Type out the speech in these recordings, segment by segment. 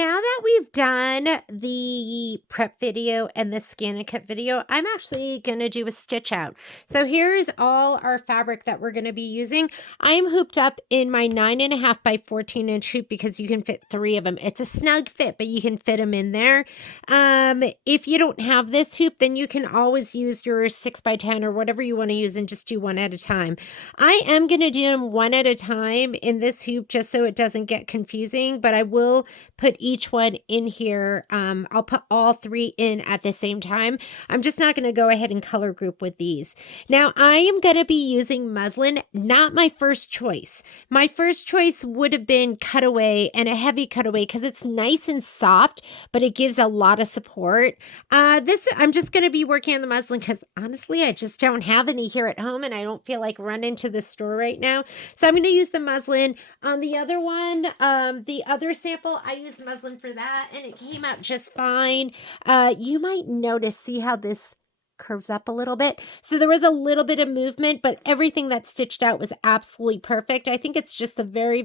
now that we've done the prep video and the scan and cut video, I'm actually going to do a stitch out. So here's all our fabric that we're going to be using. I'm hooped up in my 9.5 by 14-inch hoop because you can fit 3 of them. It's a snug fit, but you can fit them in there. If you don't have this hoop, then you can always use your 6 by 10 or whatever you want to use and just do one at a time. I am going to do them one at a time in this hoop just so it doesn't get confusing, but I will put each one in here. I'll put all 3 in at the same time. I'm just not going to go ahead and color group with these. Now I am going to be using muslin, not my first choice. My first choice would have been cutaway, and a heavy cutaway because it's nice and soft, but it gives a lot of support. I'm just going to be working on the muslin because honestly, I just don't have any here at home and I don't feel like running to the store right now. So I'm going to use the muslin. On the other one, the other sample, I used muslin for that and it came out just fine. You might notice, see how this curves up a little bit. So there was a little bit of movement, but everything that stitched out was absolutely perfect. I think it's just the very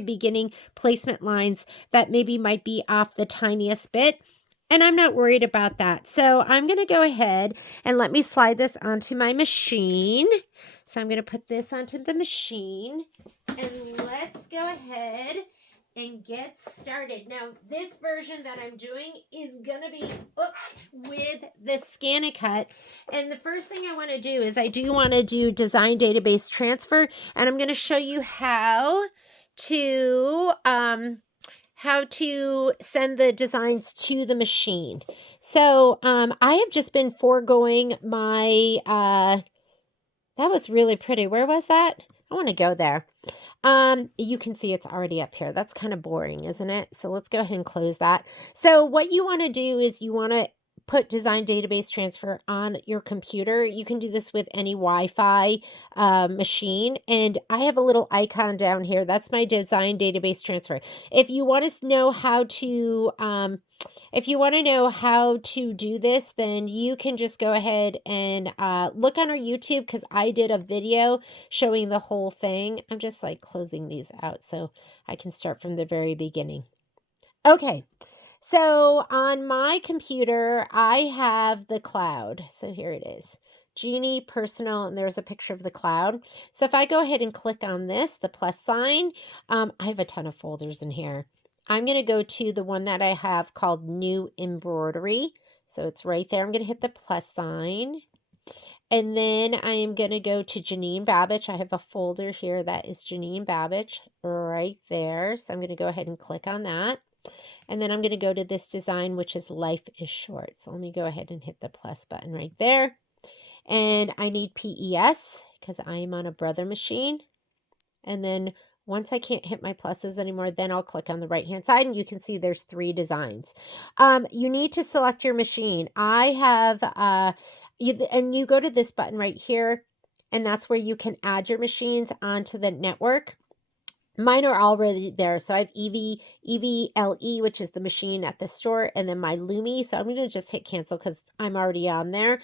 beginning placement lines that maybe might be off the tiniest bit. And I'm not worried about that. So I'm going to go ahead and let me slide this onto my machine. So I'm going to put this onto the machine and let's go ahead and get started. Now, this version that I'm doing is going to be with the scan and cut. And the first thing I want to do is I do want to do design database transfer. And I'm going to show you how to send the designs to the machine. So I have just been foregoing my, that was really pretty. Where was that? I want to go there. You can see it's already up here. That's kind of boring, isn't it? So let's go ahead and close that. So what you want to do is you want to put design database transfer on your computer. You can do this with any Wi-Fi machine. And I have a little icon down here. That's my design database transfer. If you want to know how to, do this, then you can just go ahead and look on our YouTube because I did a video showing the whole thing. I'm just like closing these out so I can start from the very beginning. Okay. So on my computer, I have the cloud. So here it is. Genie Personal, and there's a picture of the cloud. So if I go ahead and click on this, the plus sign, I have a ton of folders in here. I'm going to go to the one that I have called New Embroidery. So it's right there. I'm going to hit the plus sign. And then I am going to go to Janine Babich. I have a folder here that is Janine Babich right there. So I'm going to go ahead and click on that. And then I'm going to go to this design, which is Life is Short. So let me go ahead and hit the plus button right there. And I need PES because I am on a Brother machine. And then once I can't hit my pluses anymore, then I'll click on the right-hand side and you can see there's 3 designs. You need to select your machine. I have, and you go to this button right here, and that's where you can add your machines onto the network. Mine are already there. So I have EVLE, which is the machine at the store, and then my Lumi. So I'm going to just hit cancel because I'm already on there.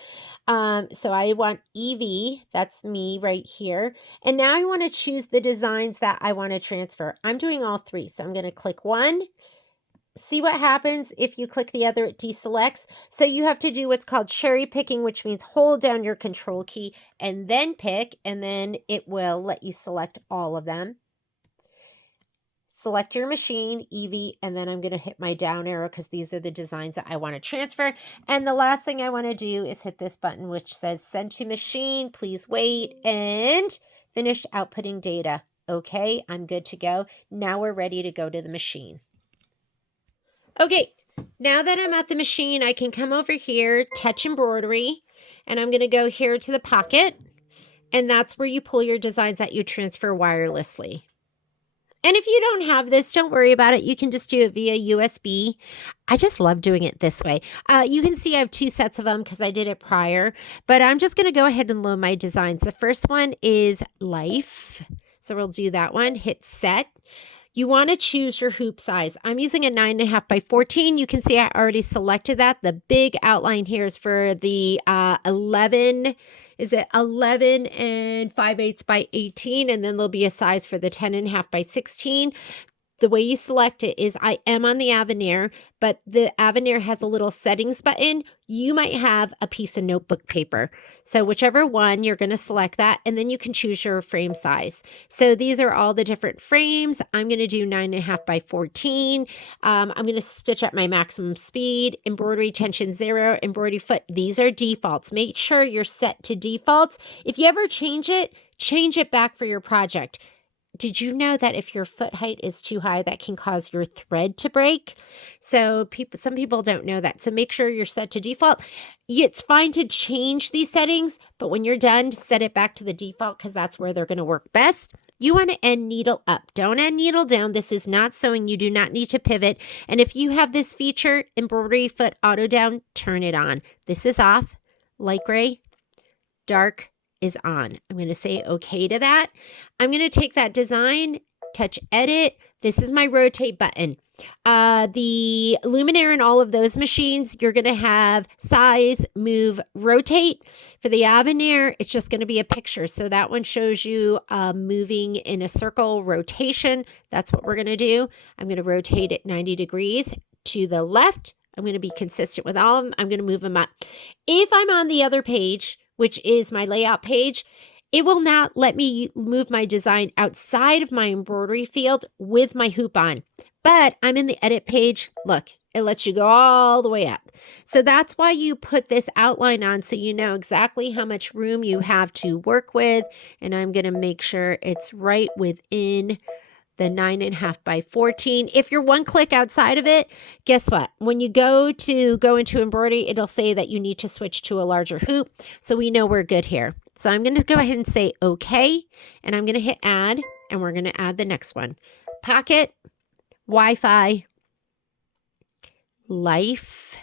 So I want EV, that's me right here. And now I want to choose the designs that I want to transfer. I'm doing all 3. So I'm going to click one. See what happens if you click the other, it deselects. So you have to do what's called cherry picking, which means hold down your control key and then pick, and then it will let you select all of them. Select your machine, EV, and then I'm going to hit my down arrow because these are the designs that I want to transfer. And the last thing I want to do is hit this button which says send to machine, please wait, and finish outputting data. Okay, I'm good to go. Now we're ready to go to the machine. Okay, now that I'm at the machine, I can come over here, touch embroidery, and I'm going to go here to the pocket, and that's where you pull your designs that you transfer wirelessly. And if you don't have this, don't worry about it. You can just do it via USB. I just love doing it this way. You can see I have 2 sets of them because I did it prior, but I'm just going to go ahead and load my designs. The first one is Life. So we'll do that one. Hit set. You want to choose your hoop size. I'm using a 9.5 by 14. You can see I already selected that. The big outline here is for the 11 and 5/8 by 18. And then there'll be a size for the 10.5 by 16. the way you select it is I am on the Avenir, but the Avenir has a little settings button. You might have a piece of notebook paper. So whichever one, you're going to select that, and then you can choose your frame size. So these are all the different frames. I'm going to do 9.5 by 14. I'm going to stitch at my maximum speed, embroidery tension 0, embroidery foot. These are defaults. Make sure you're set to defaults. If you ever change it back for your project. Did you know that if your foot height is too high, that can cause your thread to break? So some people don't know that. So make sure you're set to default. It's fine to change these settings, but when you're done, set it back to the default because that's where they're going to work best. You want to end needle up. Don't end needle down. This is not sewing. You do not need to pivot. And if you have this feature, embroidery foot auto down, turn it on. This is off. Light gray, dark is on. I'm going to say okay to that. I'm going to take that design, touch edit. This is my rotate button. The Luminaire and all of those machines, you're going to have size, move, rotate. For the Avenir, it's just going to be a picture. So that one shows you moving in a circle rotation. That's what we're going to do. I'm going to rotate it 90 degrees to the left. I'm going to be consistent with all of them. I'm going to move them up. If I'm on the other page, which is my layout page, it will not let me move my design outside of my embroidery field with my hoop on. But I'm in the edit page. Look, it lets you go all the way up. So that's why you put this outline on so you know exactly how much room you have to work with. And I'm going to make sure it's right within the 9.5 by 14. If you're one click outside of it, guess what? When you go into embroidery, it'll say that you need to switch to a larger hoop. So we know we're good here. So I'm going to go ahead and say okay, and I'm going to hit add, and we're going to add the next one. Pocket, Wi-Fi, life,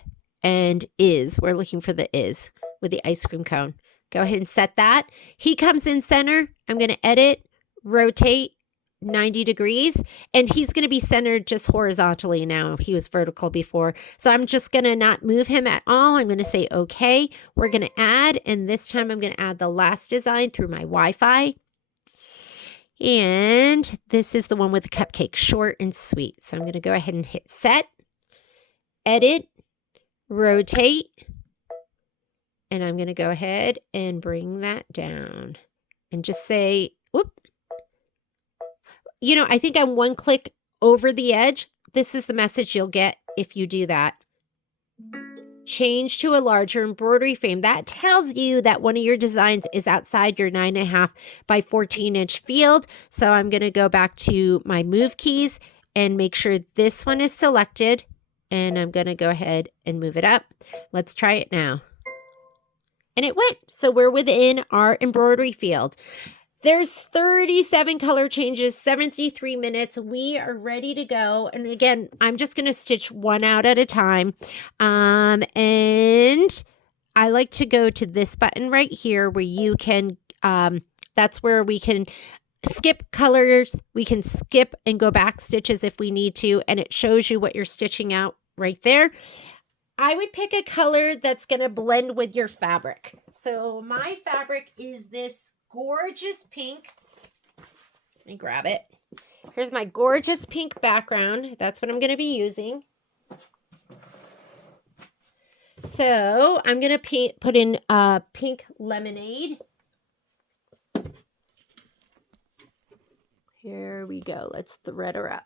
and is. We're looking for the is with the ice cream cone. Go ahead and set that. He comes in center. I'm going to edit, rotate, 90 degrees, and he's going to be centered just horizontally now. He was vertical before. So I'm just going to not move him at all. I'm going to say, okay, we're going to add, and this time I'm going to add the last design through my Wi-Fi. And this is the one with the cupcake, short and sweet. So I'm going to go ahead and hit set, edit, rotate, and I'm going to go ahead and bring that down and just say, whoop. You know, I think I'm one click over the edge. This is the message you'll get if you do that. Change to a larger embroidery frame. That tells you that one of your designs is outside your 9.5 by 14 inch field. So I'm going to go back to my move keys and make sure this one is selected. And I'm going to go ahead and move it up. Let's try it now. And it went. So we're within our embroidery field. There's 37 color changes, 73 minutes. We are ready to go. And again, I'm just going to stitch one out at a time. And I like to go to this button right here where you can, that's where we can skip colors. We can skip and go back stitches if we need to. And it shows you what you're stitching out right there. I would pick a color that's going to blend with your fabric. So my fabric is this gorgeous pink. Let me grab it. Here's my gorgeous pink background. That's what I'm going to be using. So I'm going to put in pink lemonade. Here we go. Let's thread her up.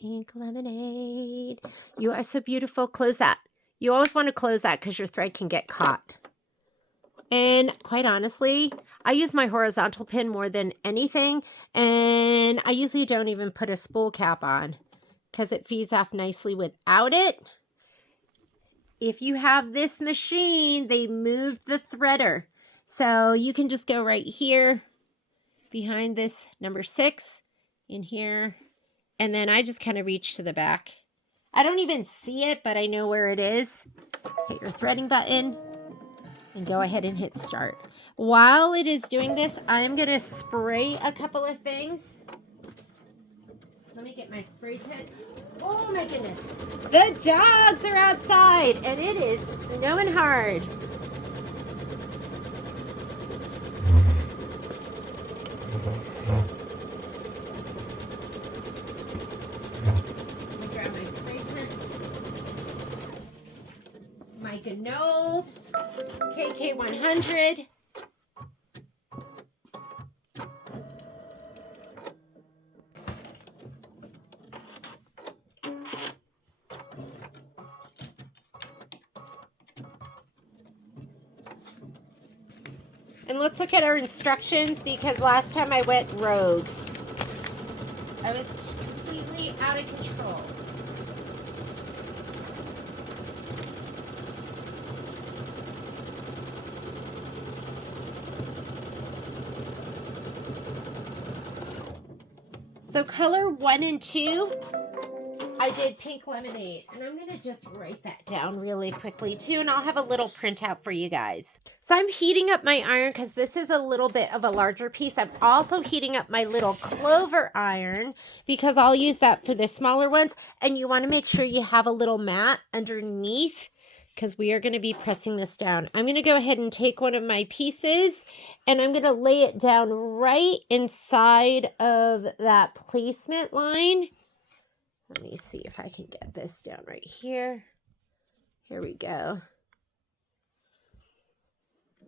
Pink lemonade. You are so beautiful. Close that. You always want to close that because your thread can get caught. And quite honestly, I use my horizontal pin more than anything. And I usually don't even put a spool cap on because it feeds off nicely without it. If you have this machine, they moved the threader. So you can just go right here behind this number 6 in here. And then I just kind of reach to the back. I don't even see it, but I know where it is. Hit your threading button. And go ahead and hit start. While it is doing this, I'm going to spray a couple of things. Let me get my spray tan. Oh my goodness. The dogs are outside and it is snowing hard. American Knolled, KK100. And let's look at our instructions because last time I went rogue. I was completely out of control. So color 1 and 2, I did pink lemonade. And I'm going to just write that down really quickly too. And I'll have a little printout for you guys. So I'm heating up my iron because this is a little bit of a larger piece. I'm also heating up my little clover iron because I'll use that for the smaller ones. And you want to make sure you have a little mat underneath because we are going to be pressing this down. I'm going to go ahead and take one of my pieces and I'm going to lay it down right inside of that placement line. Let me see if I can get this down right here. Here we go.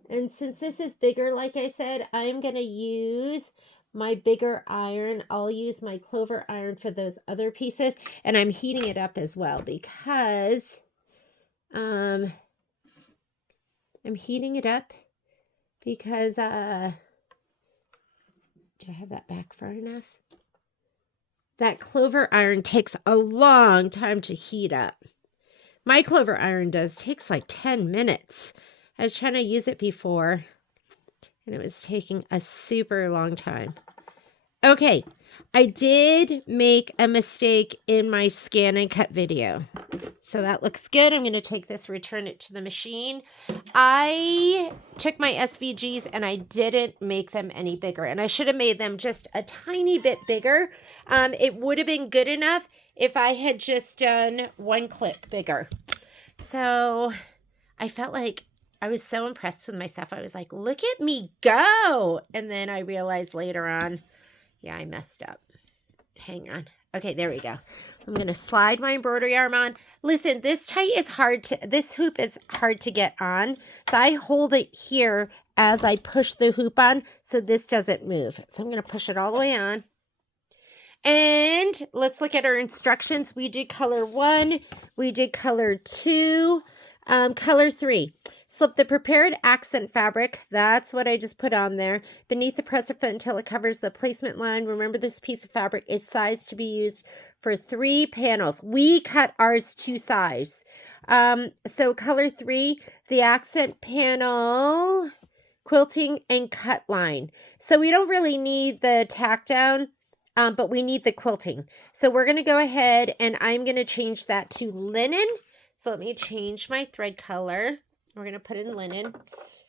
And since this is bigger, like I said, I'm going to use my bigger iron. I'll use my clover iron for those other pieces. And I'm heating it up as well because I'm heating it up because do I have that back far enough? That clover iron takes a long time to heat up. My clover iron takes like 10 minutes. I was trying to use it before, and it was taking a super long time. Okay, I did make a mistake in my scan and cut video. So that looks good. I'm going to take this, return it to the machine. I took my SVGs and I didn't make them any bigger. And I should have made them just a tiny bit bigger. It would have been good enough if I had just done one click bigger. So I felt like I was so impressed with myself. I was like, look at me go. And then I realized later on, yeah, I messed up. Hang on. Okay, there we go. I'm going to slide my embroidery arm on. Listen, this hoop is hard to get on. So I hold it here as I push the hoop on so this doesn't move. So I'm going to push it all the way on. And let's look at our instructions. We did color 1. We did color 2. Color 3. Slip the prepared accent fabric, that's what I just put on there, beneath the presser foot until it covers the placement line. Remember, this piece of fabric is sized to be used for 3 panels. We cut ours to size. So color 3, the accent panel, quilting, and cut line. So we don't really need the tack down, but we need the quilting. So we're going to go ahead and I'm going to change that to linen. So let me change my thread color. We're going to put in linen.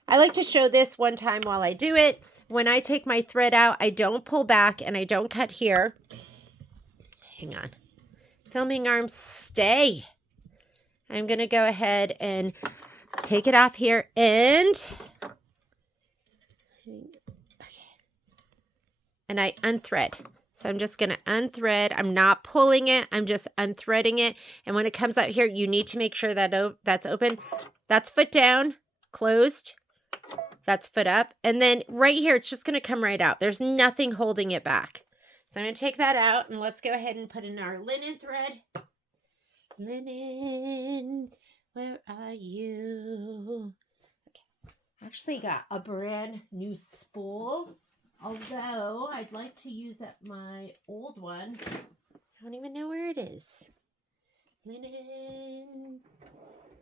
I like to show this one time while I do it. When I take my thread out, I don't pull back and I don't cut here. Hang on. Filming arms, stay. I'm going to go ahead and take it off here and I unthread. So I'm just going to unthread. I'm not pulling it. I'm just unthreading it. And when it comes out here, you need to make sure that that's open. That's foot down, closed. That's foot up. And then right here, it's just going to come right out. There's nothing holding it back. So I'm going to take that out and let's go ahead and put in our linen thread. Linen, where are you? Okay. I actually got a brand new spool. Although I'd like to use up my old one. I don't even know where it is. Linen,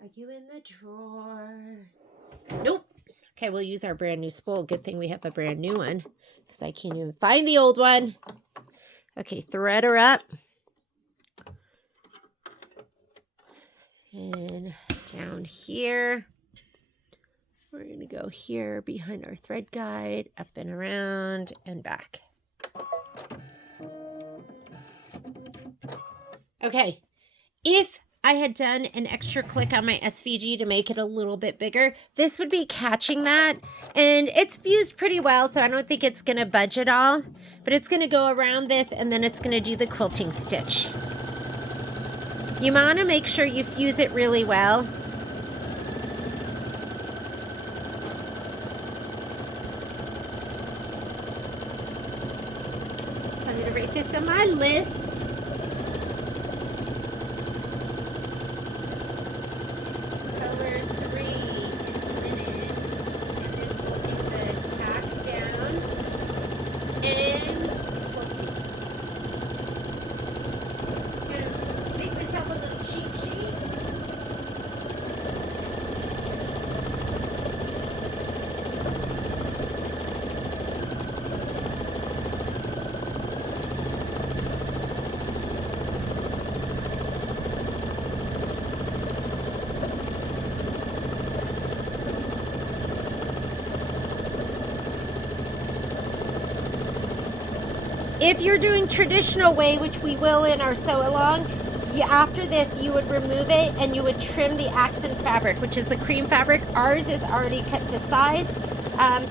are you in the drawer? Nope. Okay, we'll use our brand new spool. Good thing we have a brand new one because I can't even find the old one. Okay, thread her up. And down here. We're going to go here behind our thread guide, up and around and back. Okay, if I had done an extra click on my SVG to make it a little bit bigger, this would be catching that. And it's fused pretty well, so I don't think it's going to budge at all. But it's going to go around this, and then it's going to do the quilting stitch. You want to make sure you fuse it really well. one list. Color 3 is linen, and this will be the tack down and quilting. I'm gonna make myself a little cheat sheet. If you're doing traditional way, which we will in our sew along, after this you would remove it and you would trim the accent fabric, which is the cream fabric. Ours is already cut to size,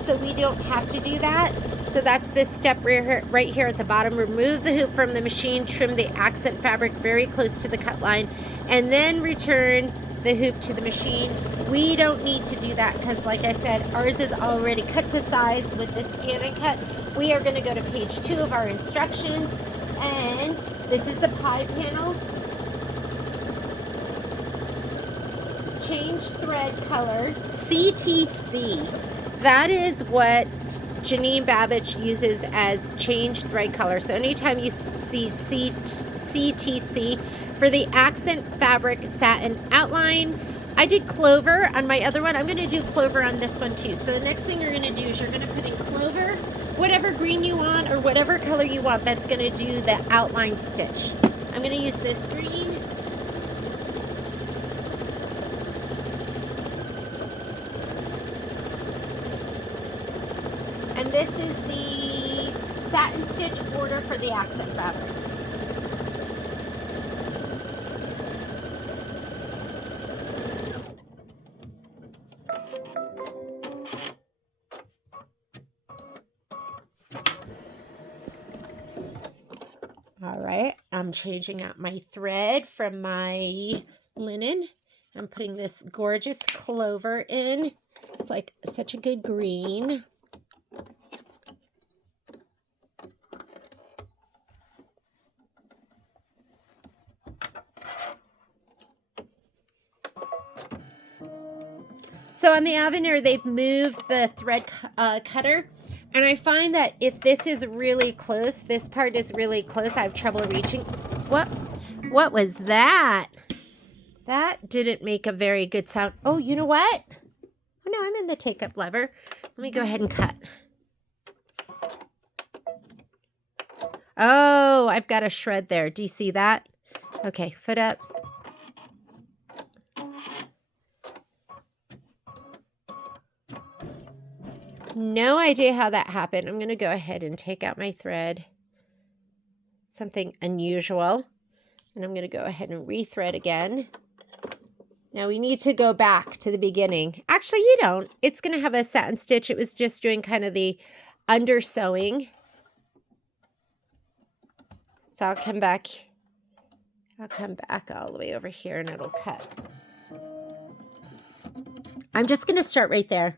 so we don't have to do that. So that's this step right here at the bottom. Remove the hoop from the machine, trim the accent fabric very close to the cut line, and then return the hoop to the machine. We don't need to do that because, like I said, ours is already cut to size with the scan and cut. We are going to go to page 2 of our instructions, and this is the pie panel. Change thread color, CTC. That is what Janine Babich uses as change thread color. So anytime you see CTC for the accent fabric satin outline, I did clover on my other one. I'm going to do clover on this one too. So the next thing you're going to do is you're going to put in clover, whatever green you want or whatever color you want that's going to do the outline stitch. I'm going to use this green. And this is the satin stitch border for the accent fabric. All right, I'm changing out my thread from my linen. I'm putting this gorgeous clover in. It's like such a good green. So on the Avenir, they've moved the thread cutter. And I find that if this is really close, this part is really close, I have trouble reaching. What was that? That didn't make a very good sound. Oh, you know what? Oh no, I'm in the take up lever. Let me go ahead and cut. Oh, I've got a shred there. Do you see that? Okay, foot up. No idea how that happened. I'm going to go ahead and take out my thread. Something unusual. And I'm going to go ahead and rethread again. Now we need to go back to the beginning. Actually, you don't. It's going to have a satin stitch. It was just doing kind of the under sewing. So I'll come back all the way over here and it'll cut. I'm just going to start right there.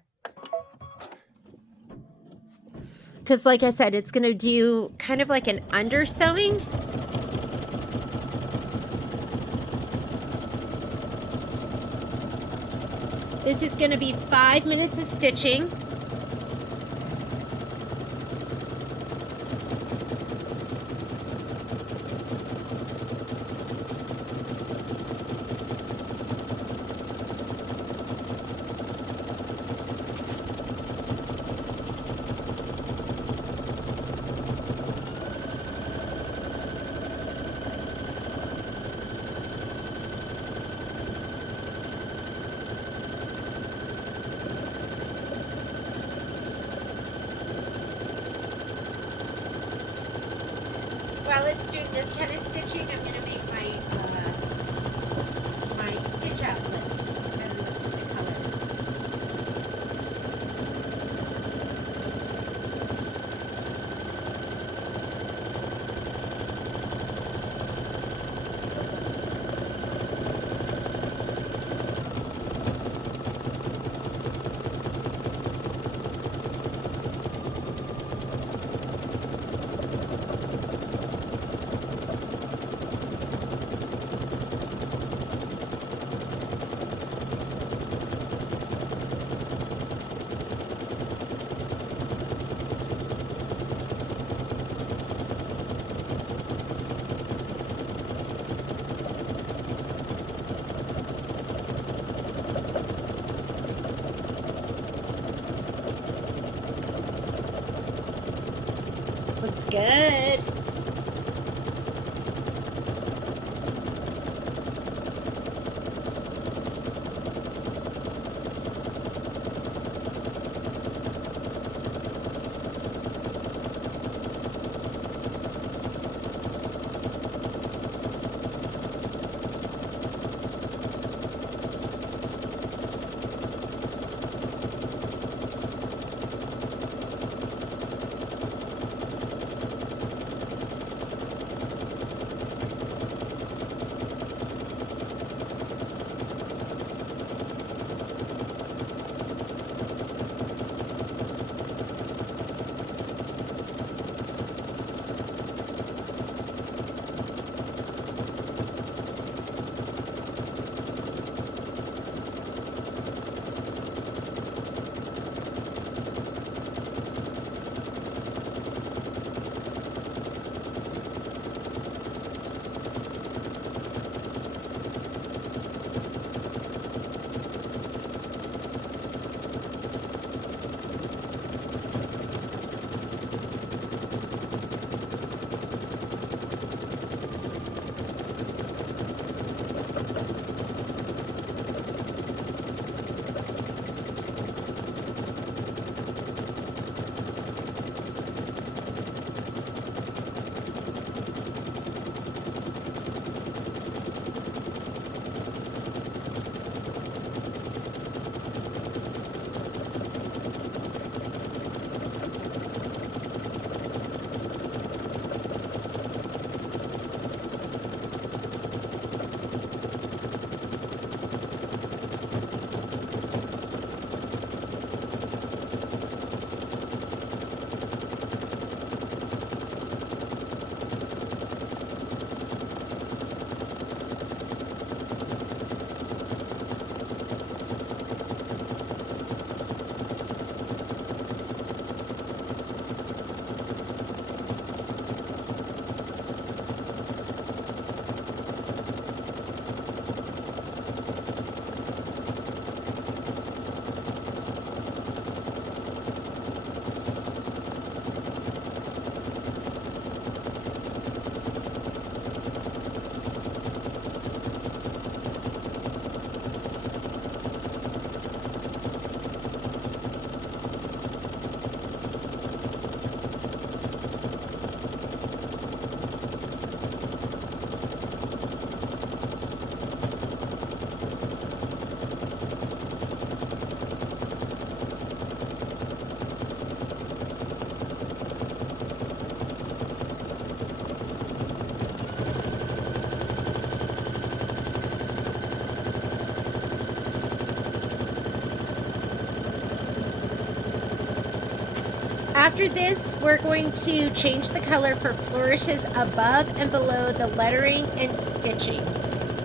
Because like I said, it's going to do kind of like an under sewing. This is going to be 5 minutes of stitching. after this, we're going to change the color for flourishes above and below the lettering and stitching.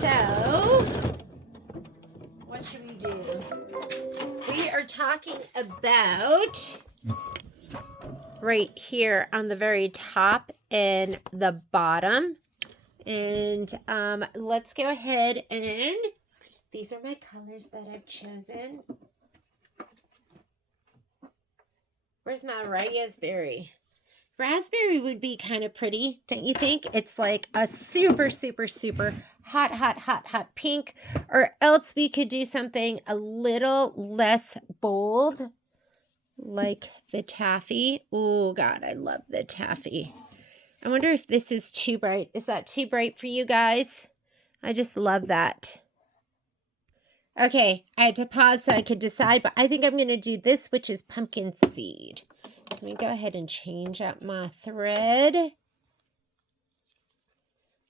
So, what should we do? We are talking about right here on the very top and the bottom. And let's go ahead and these are my colors that I've chosen. Where's my raspberry? Raspberry would be kind of pretty, don't you think? It's like a super, super, super hot, hot, hot, hot pink. Or else we could do something a little less bold, like the taffy. Oh, God, I love the taffy. I wonder if this is too bright. Is that too bright for you guys? I just love that. Okay, I had to pause so I could decide, but I think I'm going to do this, which is pumpkin seed. So let me go ahead and change up my thread.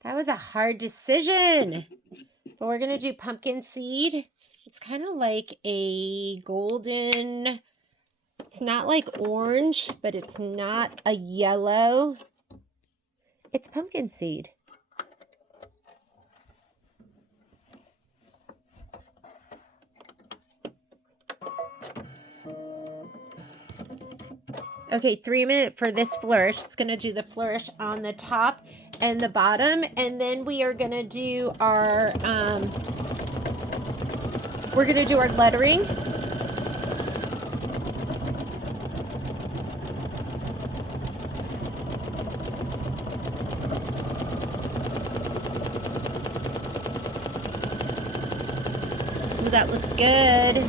That was a hard decision, but we're going to do pumpkin seed. It's kind of like a golden, it's not like orange, but it's not a yellow. It's pumpkin seed. Okay, 3 minutes for this flourish. It's going to do the flourish on the top and the bottom. And then we are going to do our, we're going to do our lettering. Ooh, that looks good.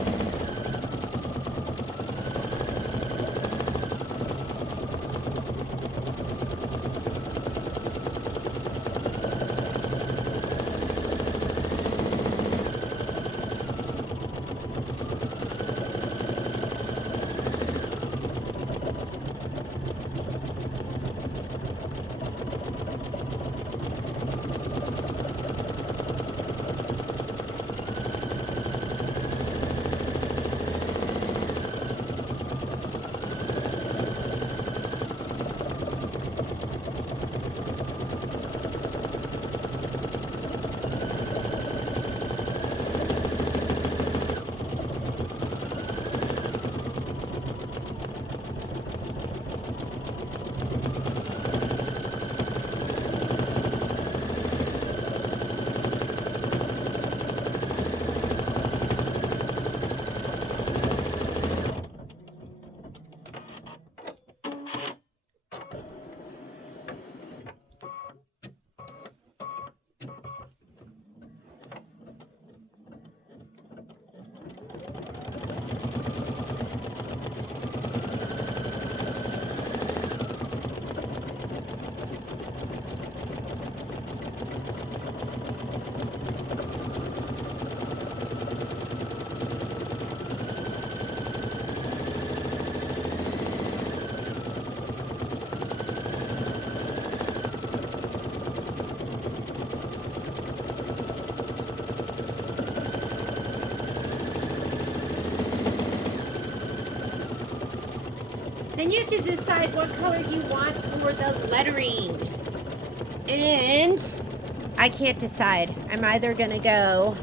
Then you have to decide what color you want for the lettering. And I can't decide. I'm either going to go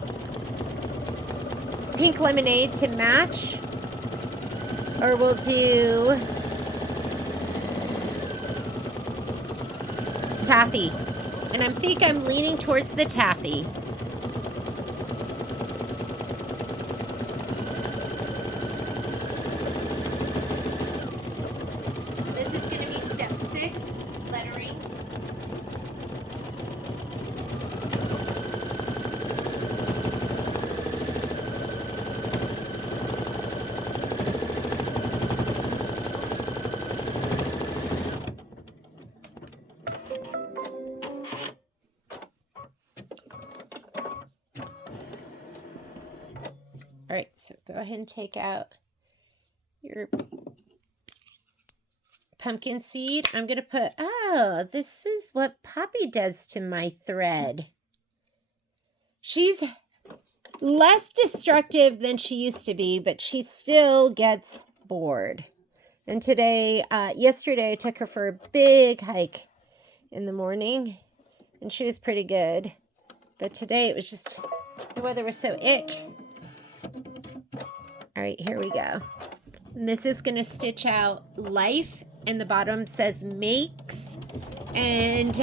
pink lemonade to match, or we'll do taffy. And I think I'm leaning towards the taffy. This is going to be step 6, lettering. All right, so go ahead and take out your pumpkin seed. I'm going to put, oh, this is what Poppy does to my thread. She's less destructive than she used to be, but she still gets bored. And today, yesterday, I took her for a big hike in the morning, and she was pretty good. But today, it was just, the weather was so ick. All right, here we go. And this is going to stitch out life, and the bottom says makes, and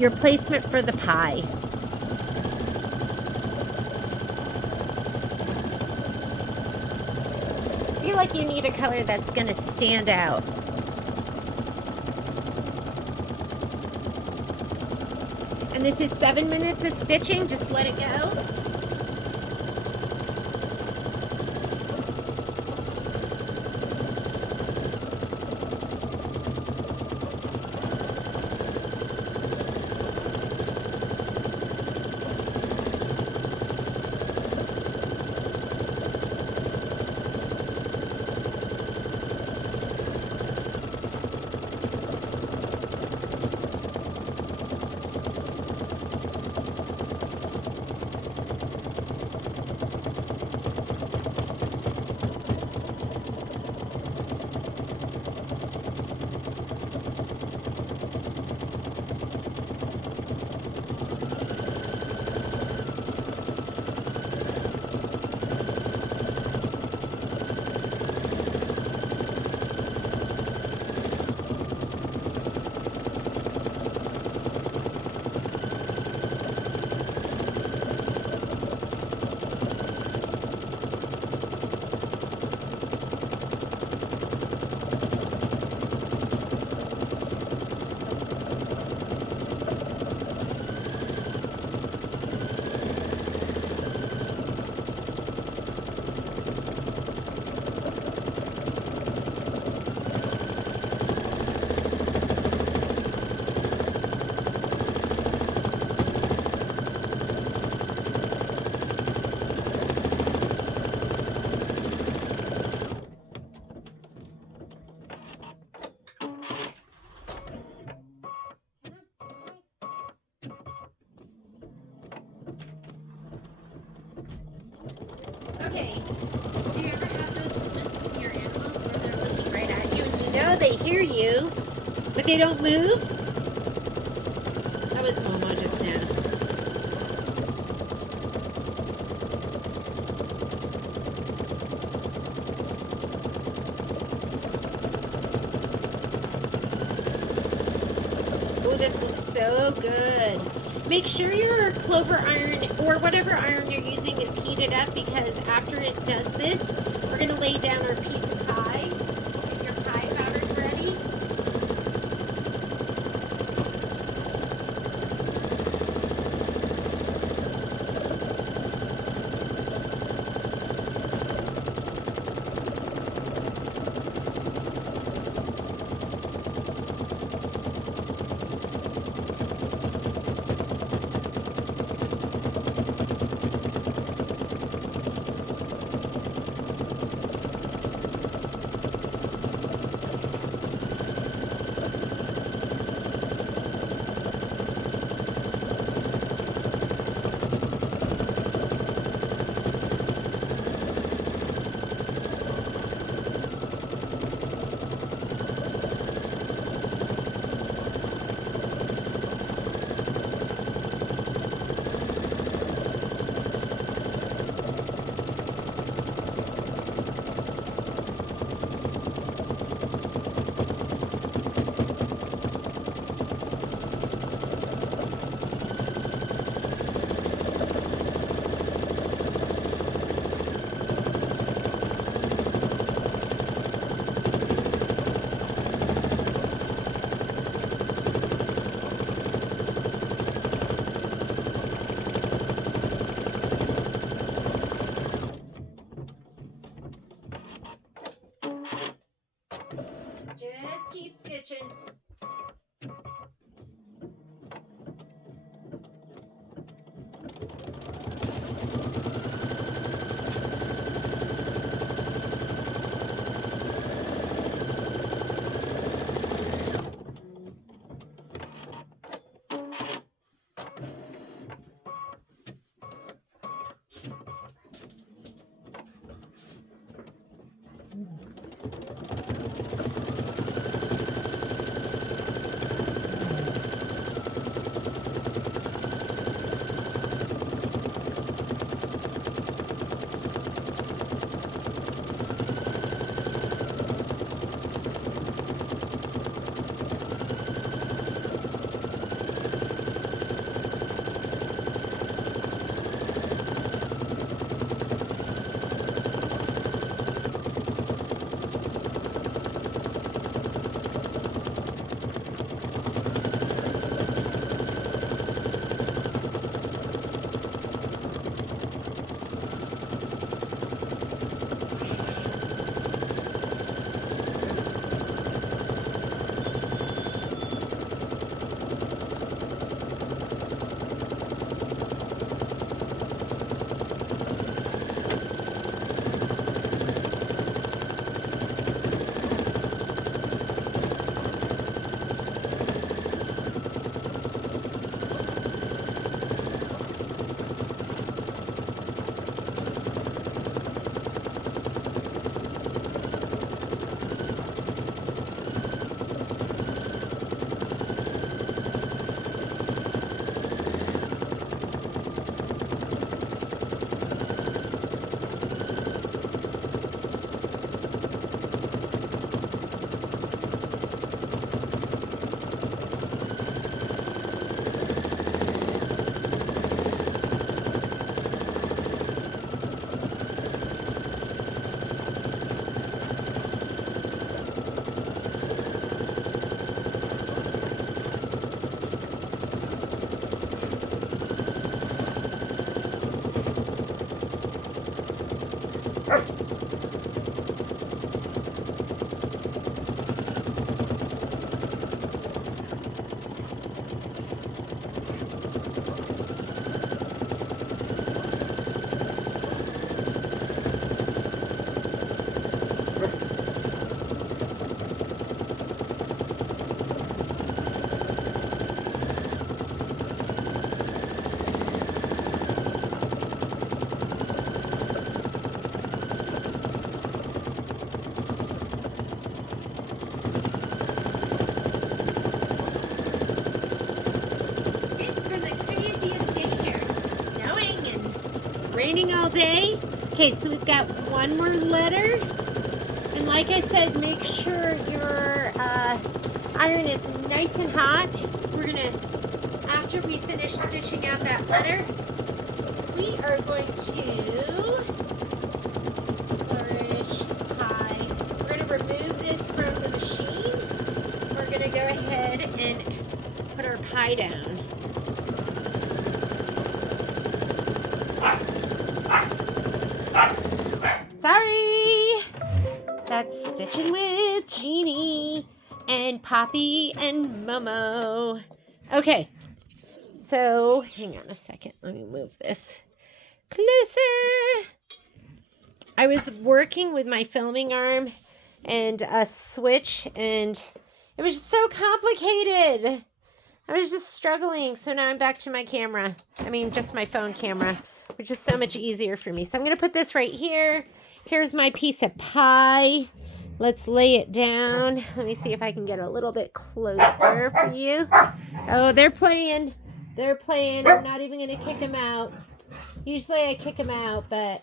your placement for the pie. I feel like you need a color that's going to stand out. And this is 7 minutes of stitching. Just let it go. Okay, do you ever have those moments with your animals where they're looking right at you and you know they hear you, but they don't move? That was Momo just now. Oh, this looks so good. Make sure your clover iron or whatever iron you're using is heated up, because after it does this, we're going to lay down our piece of pie. Get your pie fabric ready. raining all day. Okay, so we've got one more letter. And like I said, make sure your iron is nice and hot. We're gonna, after we finish stitching out that letter, we are going to flourish pie. We're gonna remove this from the machine. We're gonna go ahead and put our pie down. Sorry! That's Stitching with Jeannie and Poppy and Momo. Okay, so hang on a second. Let me move this closer. I was working with my filming arm and a switch, and it was so complicated. I was just struggling, so now I'm back to my camera. I mean, just my phone camera, which is so much easier for me. So I'm going to put this right here. Here's my piece of pie. Let's lay it down. Let me see if I can get a little bit closer for you. Oh, they're playing. They're playing. I'm not even going to kick them out. Usually I kick them out, but... Are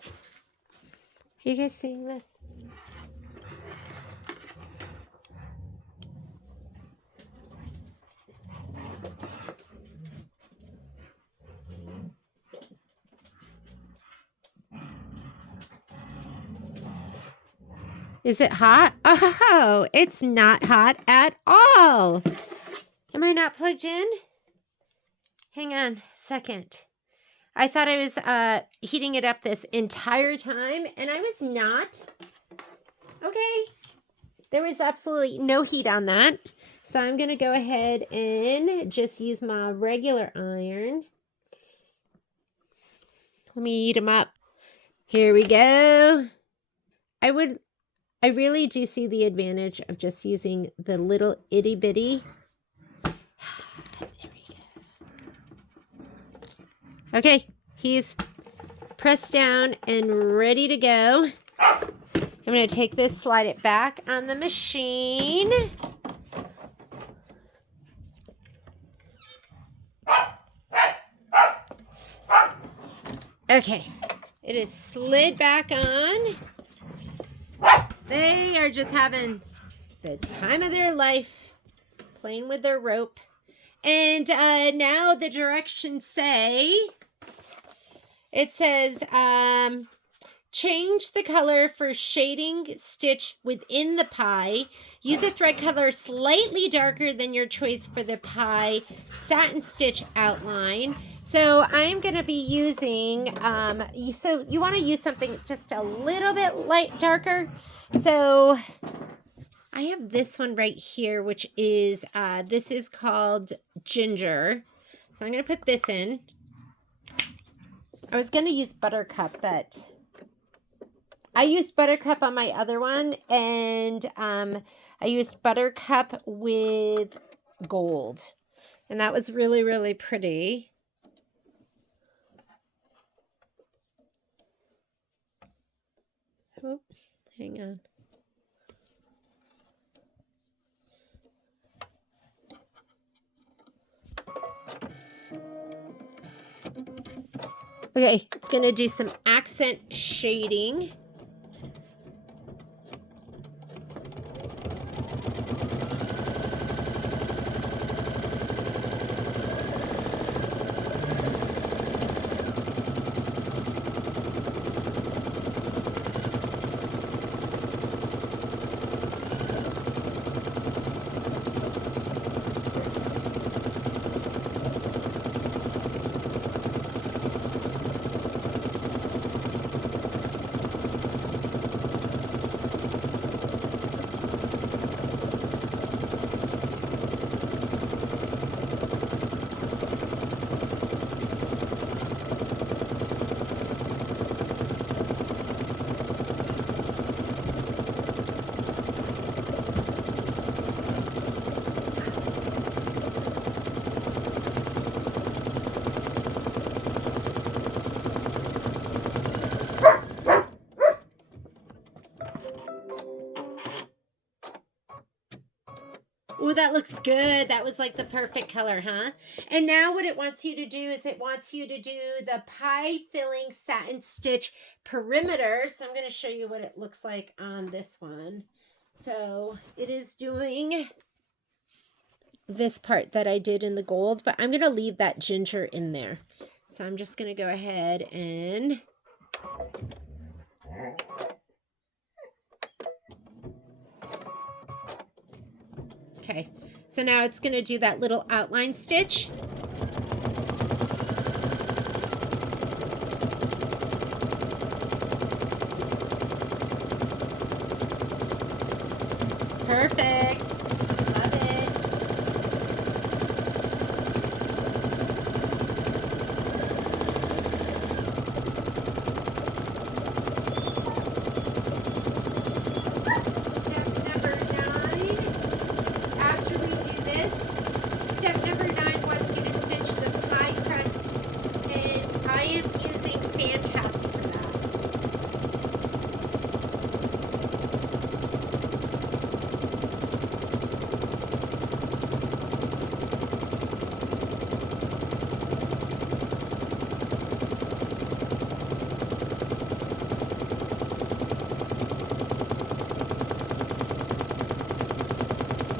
you guys seeing this? Is it hot? Oh, it's not hot at all. Am I not plugged in? Hang on a second. I thought I was heating it up this entire time, and I was not. Okay. There was absolutely no heat on that. So I'm going to go ahead and just use my regular iron. Let me heat them up. Here we go. I really do see the advantage of just using the little itty bitty. There we go. Okay, he's pressed down and ready to go. I'm going to take this, slide it back on the machine. Okay, it is slid back on. They are just having the time of their life, playing with their rope. And now the directions say, it says, change the color for shading stitch within the pie. Use a thread color slightly darker than your choice for the pie satin stitch outline. So I'm going to be using, so you want to use something just a little bit darker. So I have this one right here, which is, this is called Ginger. So I'm going to put this in. I was going to use Buttercup, but I used Buttercup on my other one, and I used Buttercup with gold. And that was really, really pretty. Oh, hang on. Okay, it's going to do some accent shading. Oh, that looks good. That was like the perfect color, huh? And now what it wants you to do is it wants you to do the pie filling satin stitch perimeter. So I'm going to show you what it looks like on this one. So it is doing this part that I did in the gold, but I'm going to leave that ginger in there. So I'm just going to go ahead and okay, so now it's going to do that little outline stitch. Perfect. Love it. Step number 9. After we do this, step number 9 wants you to stitch the pie crust, and I am using sandcastle for that.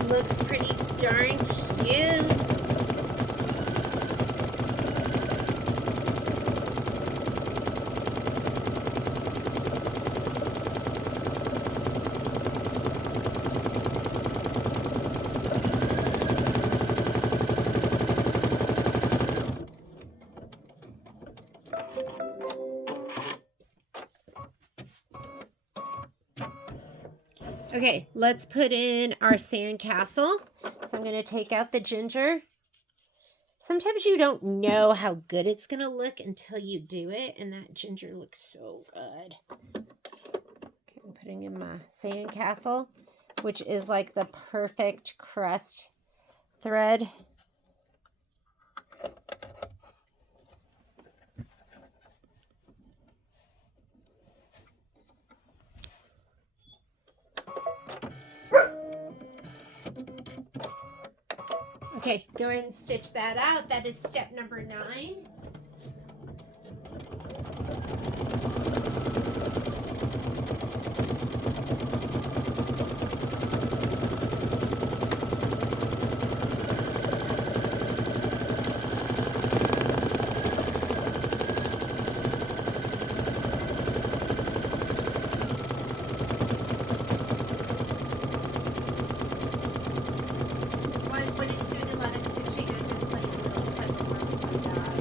Looks pretty darn cute. Okay, let's put in our sandcastle. So I'm going to take out the ginger. Sometimes you don't know how good it's going to look until you do it, and that ginger looks so good. Okay, I'm putting in my sandcastle, which is like the perfect crust thread. Okay, go ahead and stitch that out. That is step number 9. When it's doing a lot of stitching, I'm just putting a little touch more with my dots.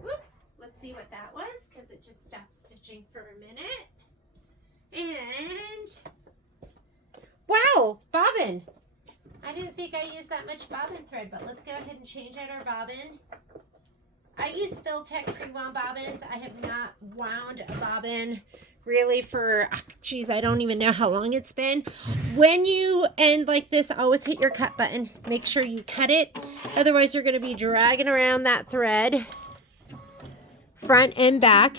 Whoop. Let's see what that was, because it just stopped stitching for a minute. And wow, bobbin. I didn't think I used that much bobbin thread, but let's go ahead and change out our bobbin. I use Filtech pre-wound bobbins. I have not wound a bobbin really for, geez, I don't even know how long it's been. When you end like this, always hit your cut button. Make sure you cut it. Otherwise, you're going to be dragging around that thread front and back.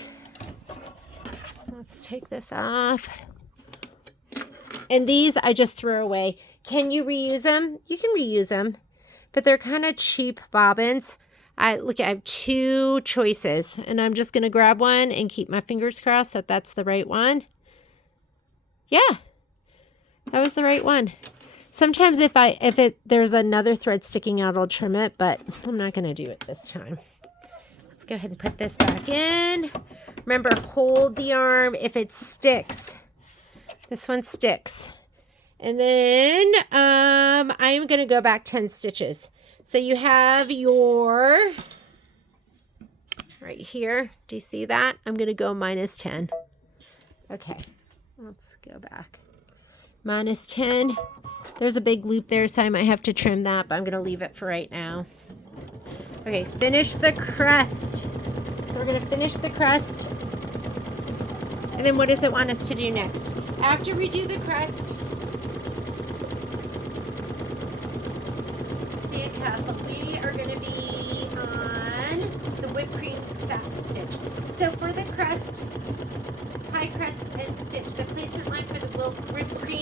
Let's take this off. And these I just throw away. Can you reuse them? You can reuse them, but they're kind of cheap bobbins. I have 2 choices, and I'm just going to grab one and keep my fingers crossed that that's the right one. Yeah, that was the right one. Sometimes if there's another thread sticking out, I'll trim it, but I'm not going to do it this time. Let's go ahead and put this back in. Remember, hold the arm if it sticks. This one sticks. And then I'm going to go back 10 stitches. So you have your, right here, do you see that? I'm going to go minus 10. Okay, let's go back. Minus 10. There's a big loop there, so I might have to trim that, but I'm going to leave it for right now. Okay, finish the crust. So we're going to finish the crust. And then what does it want us to do next? After we do the crust, we are going to be on the whipped cream satin stitch. So for the crust, pie crust and stitch, the placement line for the whipped cream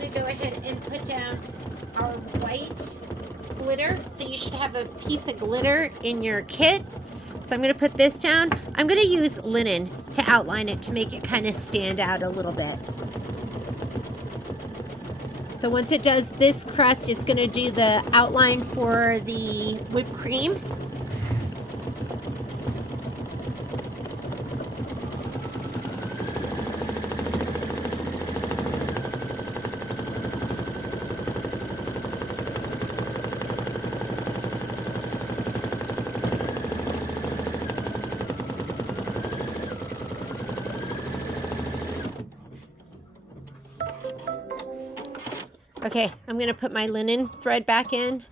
going to go ahead and put down our white glitter. So you should have a piece of glitter in your kit. So I'm going to put this down. I'm going to use linen to outline it to make it kind of stand out a little bit. So once it does this crust, it's going to do the outline for the whipped cream. Okay, I'm going to put my linen thread back in.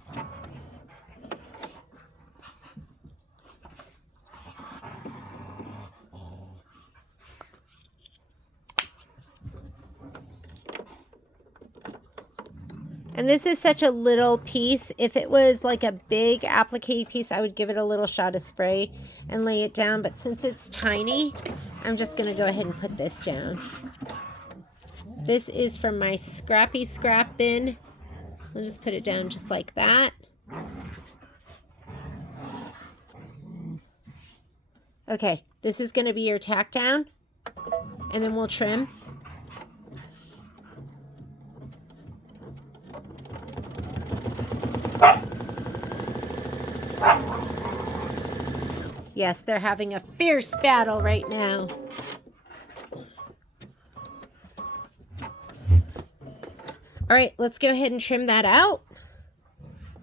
And this is such a little piece. If it was like a big applique piece, I would give it a little shot of spray and lay it down. But since it's tiny, I'm just going to go ahead and put this down. This is from my scrappy scrap bin. I'll just put it down just like that. Okay, this is going to be your tack down, and then we'll trim. Yes, they're having a fierce battle right now. All right, let's go ahead and trim that out.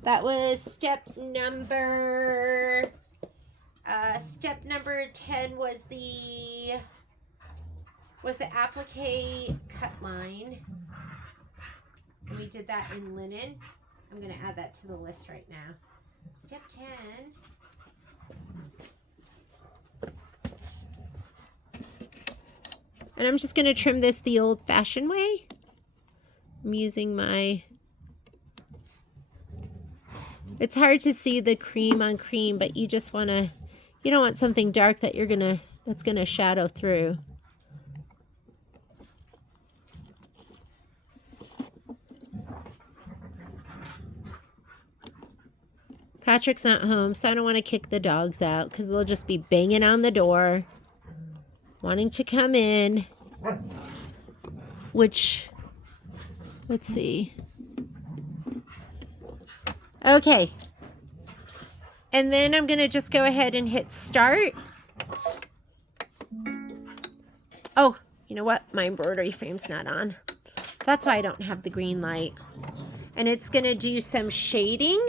That was step number 10 was the applique cut line. And we did that in linen. I'm going to add that to the list right now. Step 10. And I'm just going to trim this the old-fashioned way. I'm using my... It's hard to see the cream on cream, but you just want to... You don't want something dark that that's going to shadow through. Patrick's not home, so I don't want to kick the dogs out because they'll just be banging on the door, wanting to come in, which, let's see. Okay. And then I'm going to just go ahead and hit start. Oh, you know what? My embroidery frame's not on. That's why I don't have the green light. And it's going to do some shading.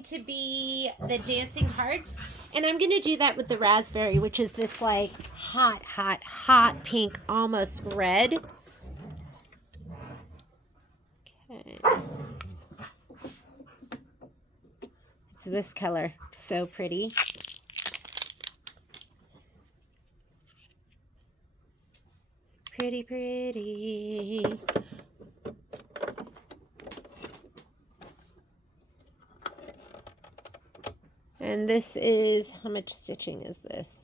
going to be the dancing hearts. And I'm going to do that with the raspberry, which is this like hot, hot, hot pink, almost red. Okay. It's this color. It's so pretty. Pretty, pretty. And this is, how much stitching is this?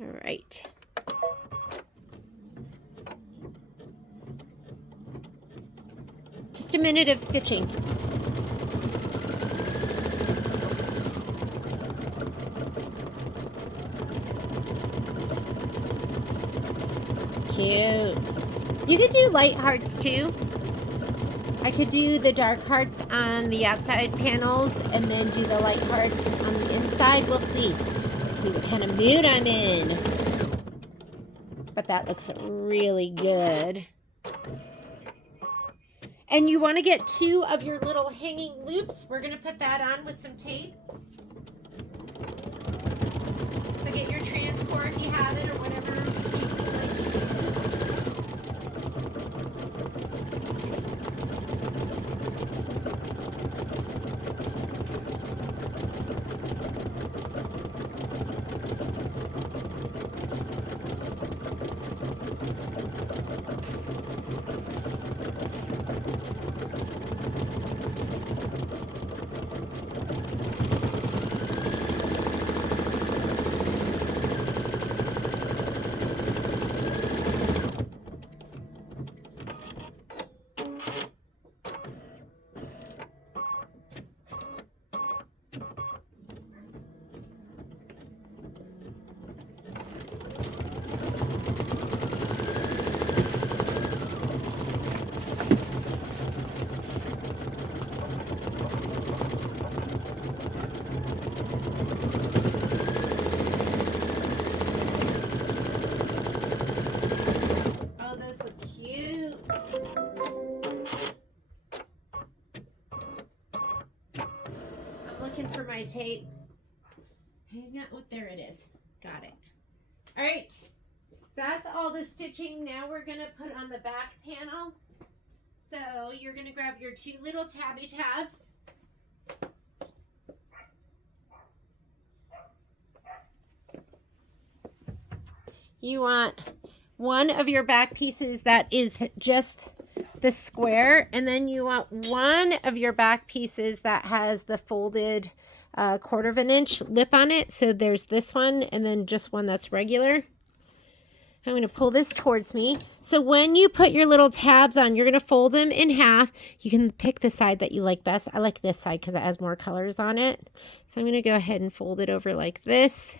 All right. Just a minute of stitching. Cute. You could do light hearts too. I could do the dark hearts on the outside panels and then do the light hearts on the inside. We'll see. Let's see what kind of mood I'm in. But that looks really good. And you want to get 2 of your little hanging loops. We're going to put that on with some tape. So get your transport if you have it or whatever. For my tape. Hang out. Oh, there it is. Got it. All right. That's all the stitching. Now we're going to put on the back panel. So you're going to grab your 2 little tabby tabs. You want one of your back pieces that is just the square, and then you want one of your back pieces that has the folded 1/4 of an inch lip on it. So there's this one and then just one that's regular. I'm going to pull this towards me. So when you put your little tabs on, you're going to fold them in half. You can pick the side that you like best. I like this side because it has more colors on it. So I'm going to go ahead and fold it over like this.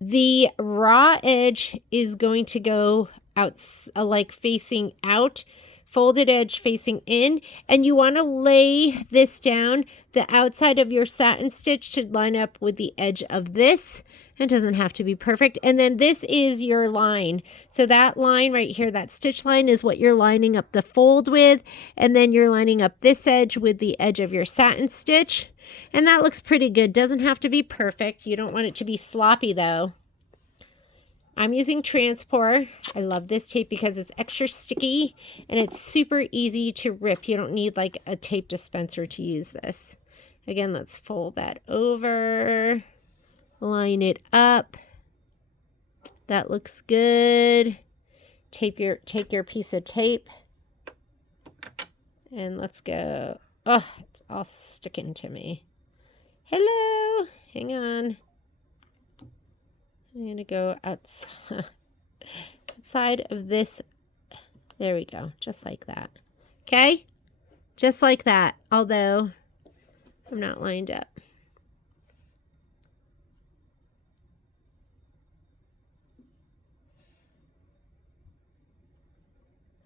The raw edge is going to go out like facing out, folded edge facing in, and you want to lay this down. The outside of your satin stitch should line up with the edge of this. It doesn't have to be perfect. And then this is your line. So that line right here, that stitch line is what you're lining up the fold with, and then you're lining up this edge with the edge of your satin stitch. And that looks pretty good. Doesn't have to be perfect. You don't want it to be sloppy though. I'm using Transport. I love this tape because it's extra sticky and it's super easy to rip. You don't need like a tape dispenser to use this. Again, let's fold that over, line it up. That looks good. Take your piece of tape and let's go. Oh, it's all sticking to me. Hello, hang on. I'm going to go outside of this. There we go. Just like that. Okay? Just like that. Although I'm not lined up.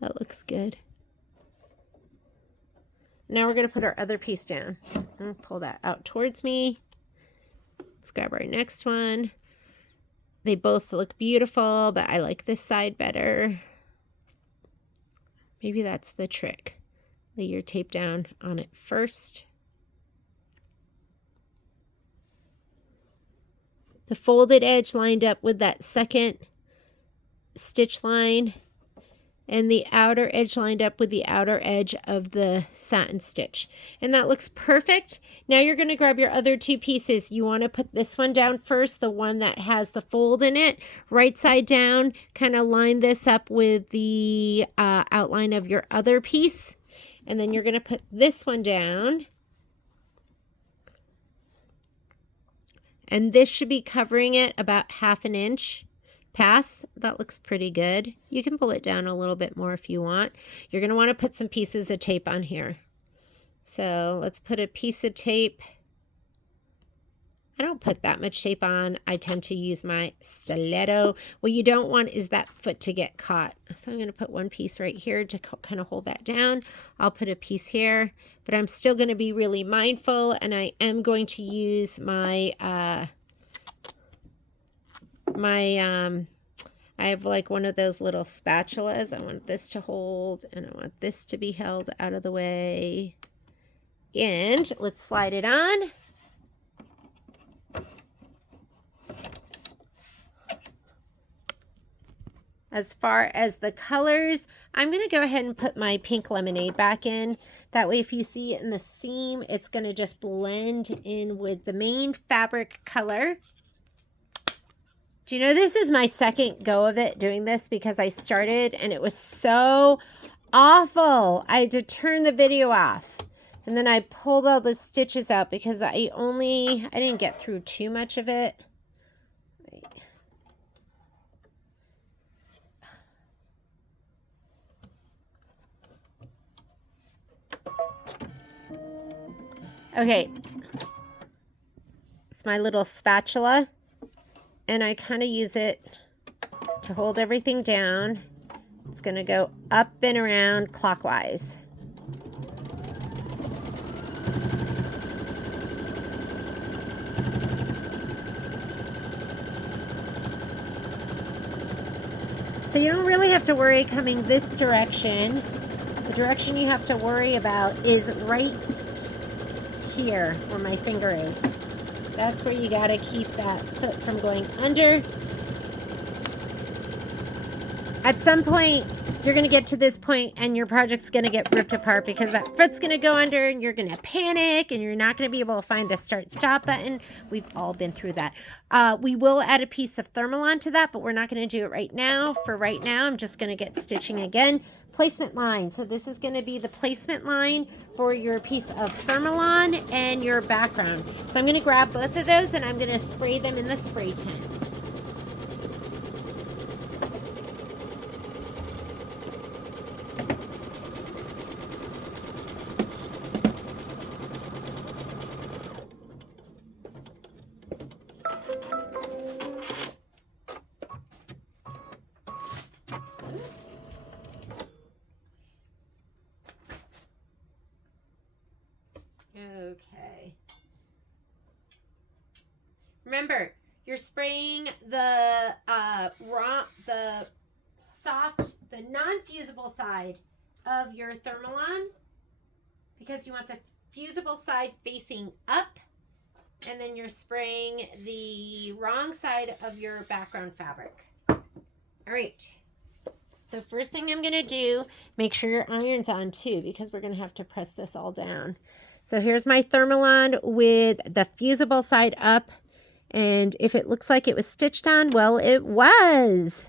That looks good. Now we're going to put our other piece down. I'll pull that out towards me. Let's grab our next one. They both look beautiful, but I like this side better. Maybe that's the trick. Lay your tape down on it first. The folded edge lined up with that second stitch line, and the outer edge lined up with the outer edge of the satin stitch. And that looks perfect. Now you're going to grab your other two pieces. You want to put this one down first, the one that has the fold in it, right side down, kind of line this up with the outline of your other piece. And then you're going to put this one down. And this should be covering it about 1/2 inch. Pass. That looks pretty good. You can pull it down a little bit more if you want. You're going to want to put some pieces of tape on here. So let's put a piece of tape. I don't put that much tape on. I tend to use my stiletto. What you don't want is that foot to get caught. So I'm going to put one piece right here to kind of hold that down. I'll put a piece here, but I'm still going to be really mindful, and I am going to use my I have like one of those little spatulas. I want this to hold, and I want this to be held out of the way. And let's slide it on. As far as the colors, I'm going to go ahead and put my pink lemonade back in. That way, if you see it in the seam, it's going to just blend in with the main fabric color. Do you know this is my second go of it doing this, because I started and it was so awful. I had to turn the video off. And then I pulled all the stitches out because I didn't get through too much of it. Wait. Okay. It's my little spatula. And I kind of use it to hold everything down. It's going to go up and around clockwise. So you don't really have to worry coming this direction. The direction you have to worry about is right here where my finger is. That's where you got to keep that foot from going under. At some point, you're going to get to this point and your project's going to get ripped apart because that foot's going to go under and you're going to panic and you're not going to be able to find the start-stop button. We've all been through that. We will add a piece of Thermolam to that, but we're not going to do it right now. For right now, I'm just going to get stitching again. Placement line. So this is going to be the placement line for your piece of Thermolam and your background. So I'm going to grab both of those and I'm going to spray them in the spray tin. Okay. Remember, you're spraying the the non-fusible side of your Thermolam because you want the fusible side facing up, and then you're spraying the wrong side of your background fabric. All right. So first thing I'm going to do, make sure your iron's on too, because we're going to have to press this all down. So here's my Thermolam with the fusible side up. And if it looks like it was stitched on, well, it was.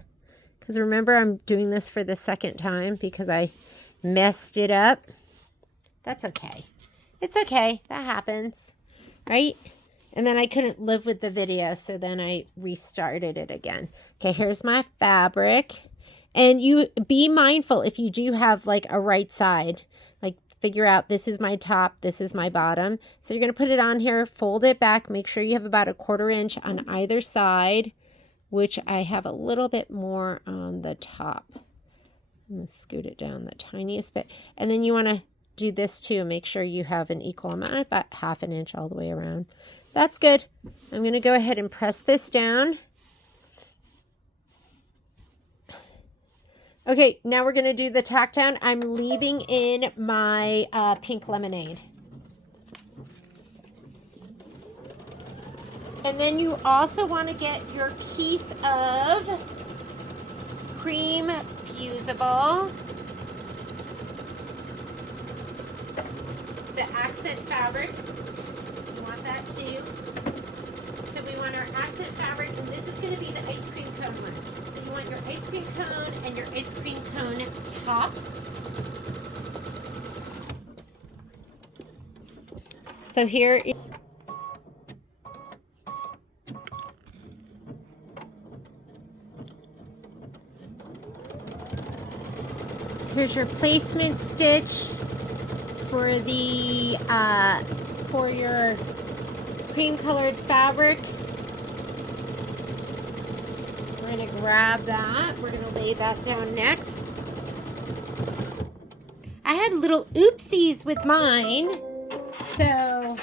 Because remember, I'm doing this for the second time because I messed it up. That's okay. It's okay. That happens, right? And then I couldn't live with the video, so then I restarted it again. Okay, here's my fabric. And you be mindful if you do have like a right side, like figure out this is my top, this is my bottom. So you're going to put it on here, fold it back, make sure you have about a 1/4 inch on either side, which I have a little bit more on the top. I'm going to scoot it down the tiniest bit. And then you want to do this too. Make sure you have an equal amount, about 1/2 inch all the way around. That's good. I'm going to go ahead and press this down. Okay, now we're going to do the tack down. I'm leaving in my pink lemonade. And then you also want to get your piece of cream fusible, the accent fabric. You want that too. So we want our accent fabric, and this is going to be the ice cream cone one. So you want your ice cream cone and your ice cream cone top. So here is here's your placement stitch for the for your cream colored fabric. We're going to grab that. We're going to lay that down next. I had little oopsies with mine, so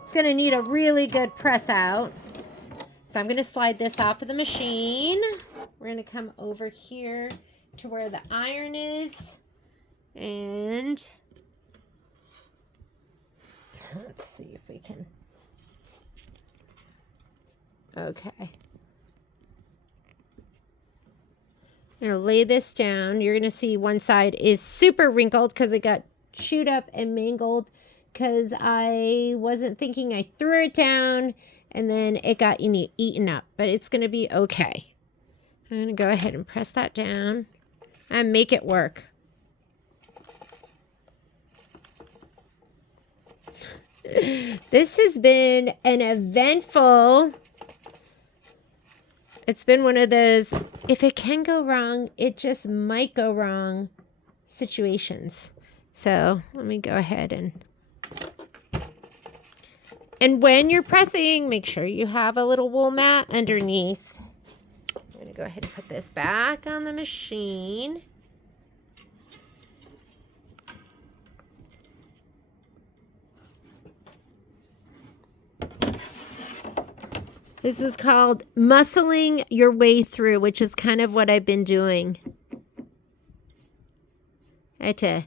it's going to need a really good press out. So I'm going to slide this off of the machine. We're going to come over here to where the iron is, and let's see if we can. Okay. I'm going to lay this down. You're going to see one side is super wrinkled because it got chewed up and mangled because I wasn't thinking. I threw it down and then it got eaten up, but it's going to be okay. I'm going to go ahead and press that down and make it work. This has been an eventful, it's been one of those, if it can go wrong, it just might go wrong situations. So let me go ahead and when you're pressing, make sure you have a little wool mat underneath. I'm going to go ahead and put this back on the machine. This is called muscling your way through, which is kind of what I've been doing. I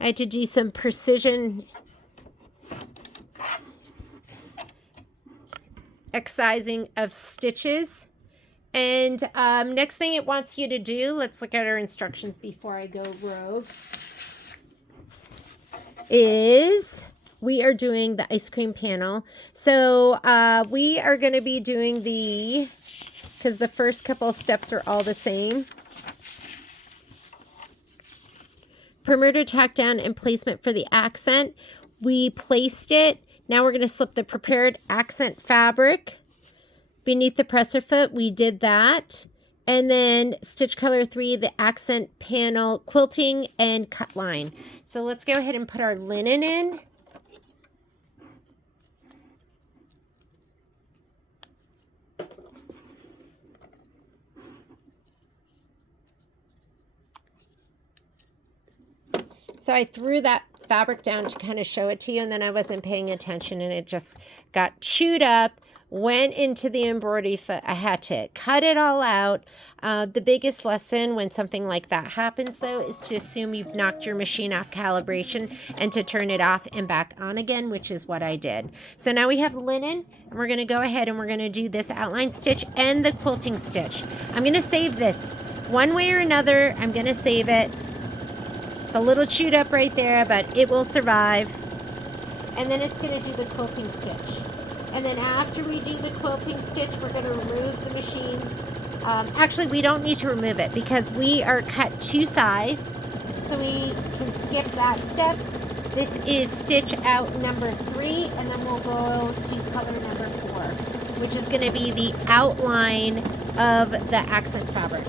had to do some precision excising of stitches. And next thing it wants you to do, let's look at our instructions before I go rogue, is we are doing the ice cream panel. So we are going to be doing because the first couple of steps are all the same. Perimeter tack down and placement for the accent. We placed it. Now we're going to slip the prepared accent fabric beneath the presser foot. We did that. And then stitch color 3, the accent panel quilting and cut line. So let's go ahead and put our linen in. So I threw that fabric down to kind of show it to you, and then I wasn't paying attention and it just got chewed up, went into the embroidery foot. I had to cut it all out. The biggest lesson when something like that happens, though, is to assume you've knocked your machine off calibration and to turn it off and back on again, which is what I did. So now we have linen, and we're going to go ahead and we're going to do this outline stitch and the quilting stitch. I'm going to save this one way or another. I'm going to save it. It's a little chewed up right there, but it will survive. And then it's going to do the quilting stitch. And then after we do the quilting stitch, we're going to remove the machine. Actually, we don't need to remove it because we are cut to size. So we can skip that step. This is stitch out number 3, and then we'll go to color number 4, which is going to be the outline of the accent fabric.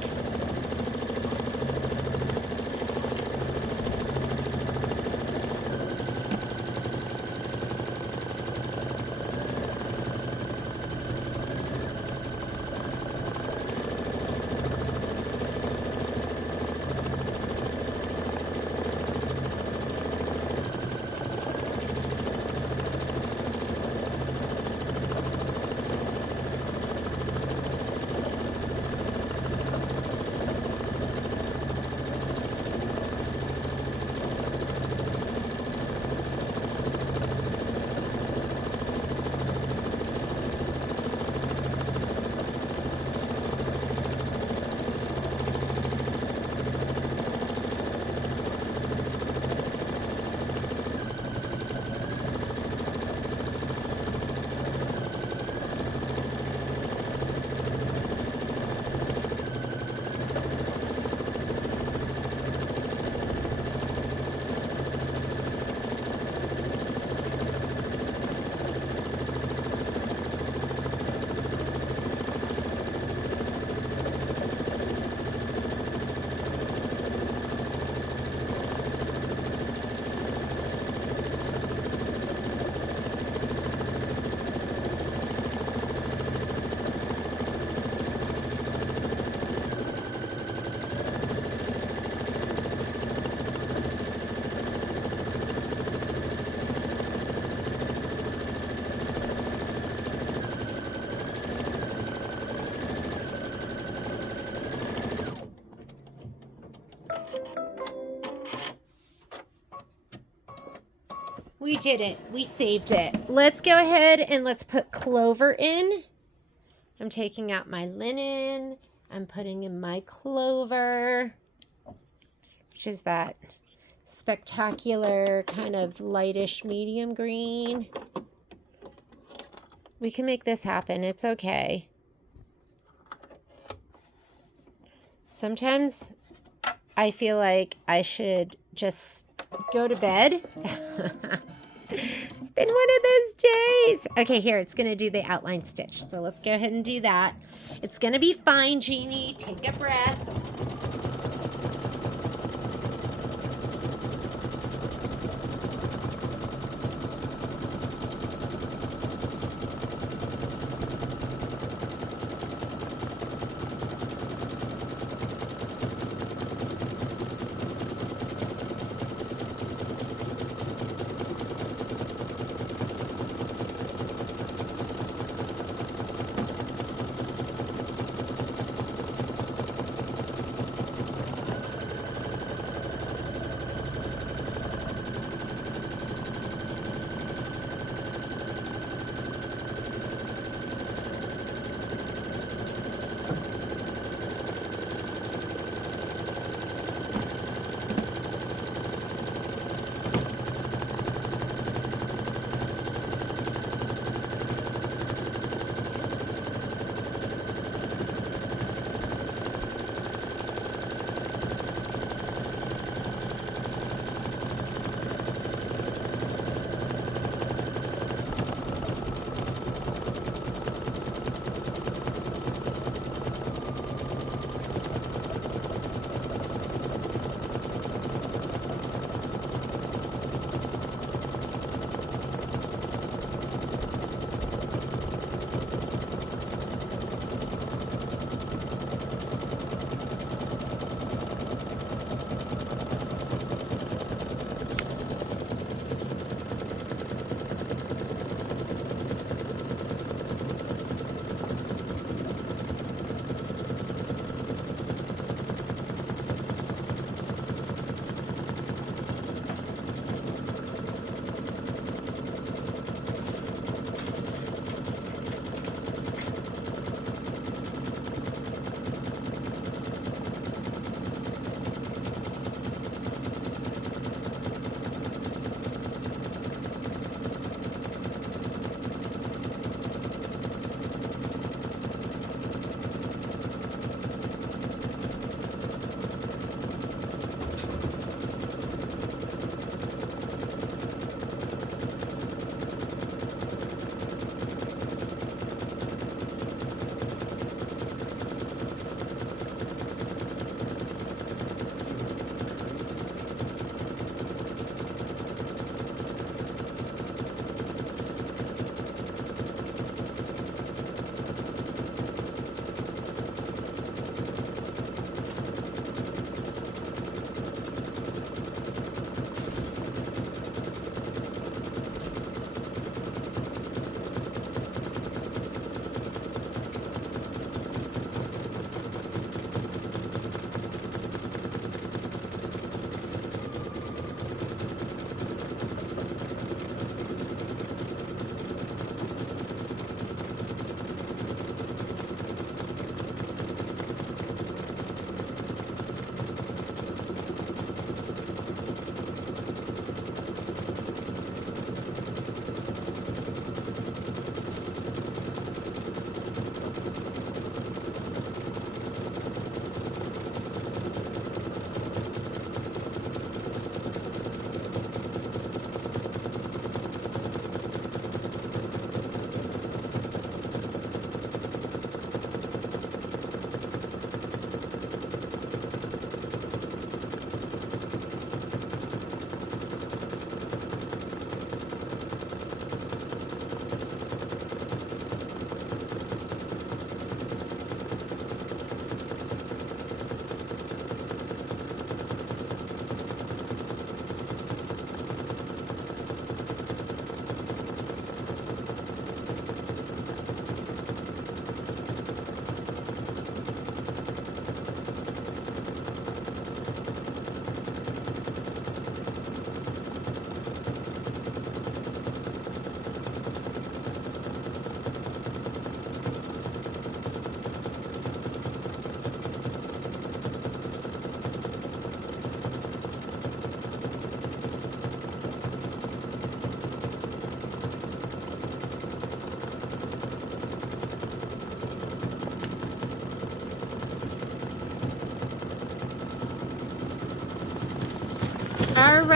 we did it. We saved it. Let's go ahead and let's put clover in. I'm taking out my linen. I'm putting in my clover, which is that spectacular kind of lightish medium green. We can make this happen. It's okay. Sometimes I feel like I should just go to bed. It's been one of those days. Okay, here, it's going to do the outline stitch. So let's go ahead and do that. It's going to be fine, Jeannie. Take a breath.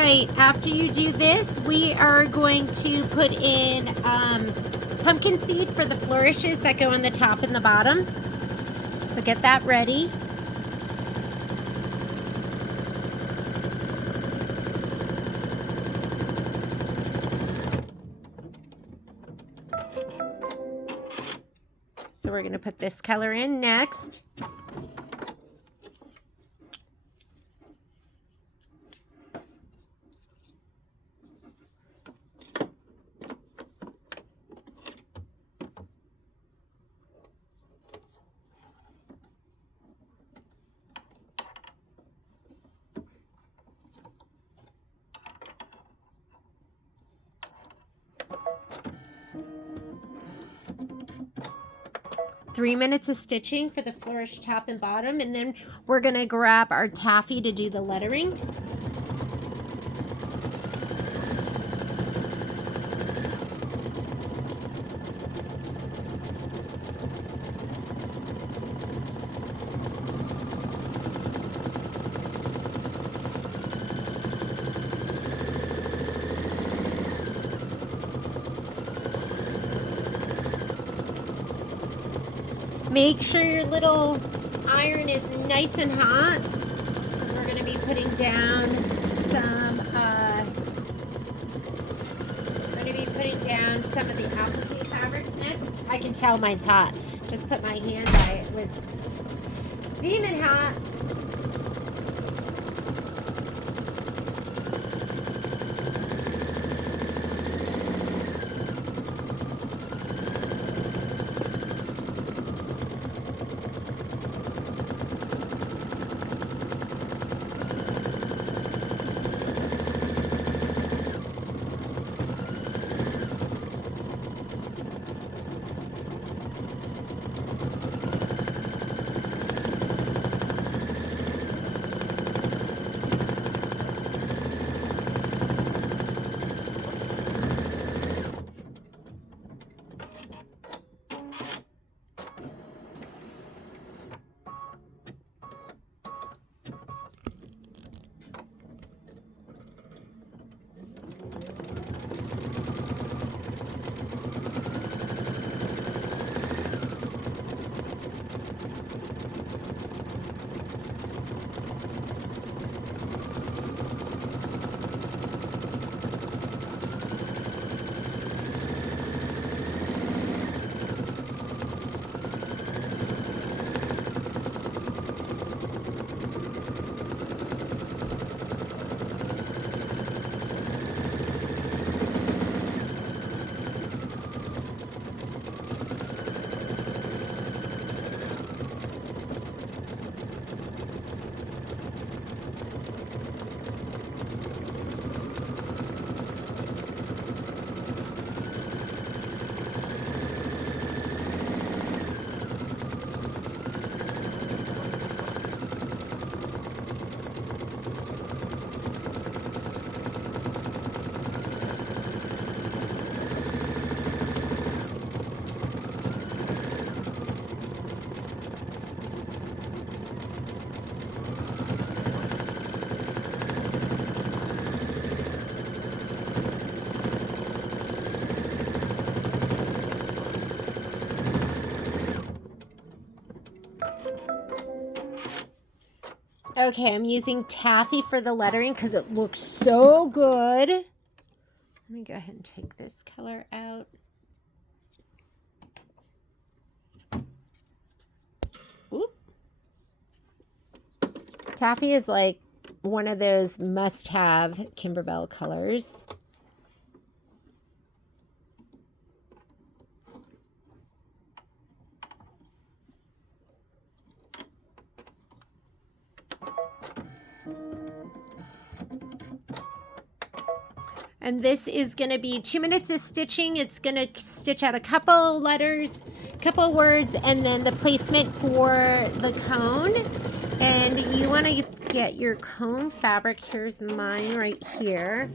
right, after you do this, we are going to put in pumpkin seed for the flourishes that go on the top and the bottom. So get that ready. So we're going to put this color in next. 3 minutes of stitching for the flourish top and bottom, and then we're going to grab our taffy to do the lettering. Make sure your little iron is nice and hot. We're going to be putting down some of the applique fabrics next. I can tell mine's hot. Just put my hand by it. It was steaming hot. Okay, I'm using taffy for the lettering because it looks so good. Let me go ahead and take this color out. Oop. Taffy is like one of those must-have Kimberbell colors. And this is going to be 2 minutes of stitching. It's going to stitch out a couple letters, couple words, and then the placement for the cone. And you want to get your cone fabric. Here's mine right here.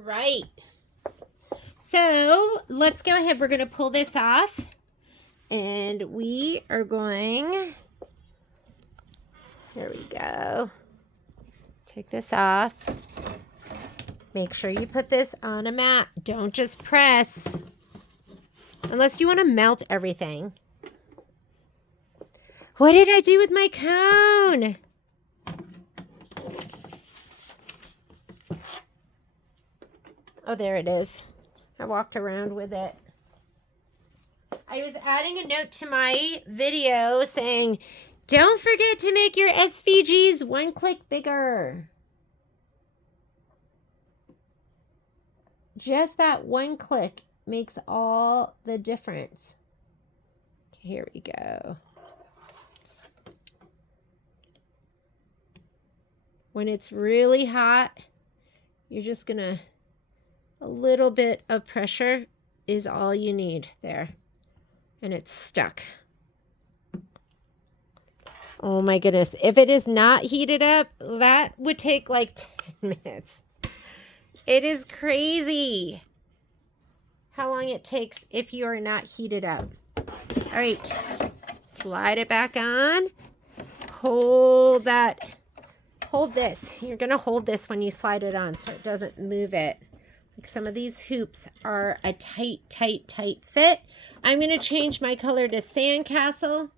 right. So let's go ahead. We're going to pull this off. And we are going, there we go. Take this off. Make sure you put this on a mat. Don't just press. Unless you want to melt everything. What did I do with my cone? Oh, there it is. I walked around with it. I was adding a note to my video saying, don't forget to make your SVGs one click bigger. Just that one click makes all the difference. Here we go. When it's really hot, you're just gonna, a little bit of pressure is all you need there. And it's stuck. Oh my goodness. If it is not heated up, that would take like 10 minutes. It is crazy how long it takes if you are not heated up. All right. Slide it back on. Hold that. Hold this. You're going to hold this when you slide it on so it doesn't move it. Like some of these hoops are a tight, tight, tight fit. I'm going to change my color to Sandcastle.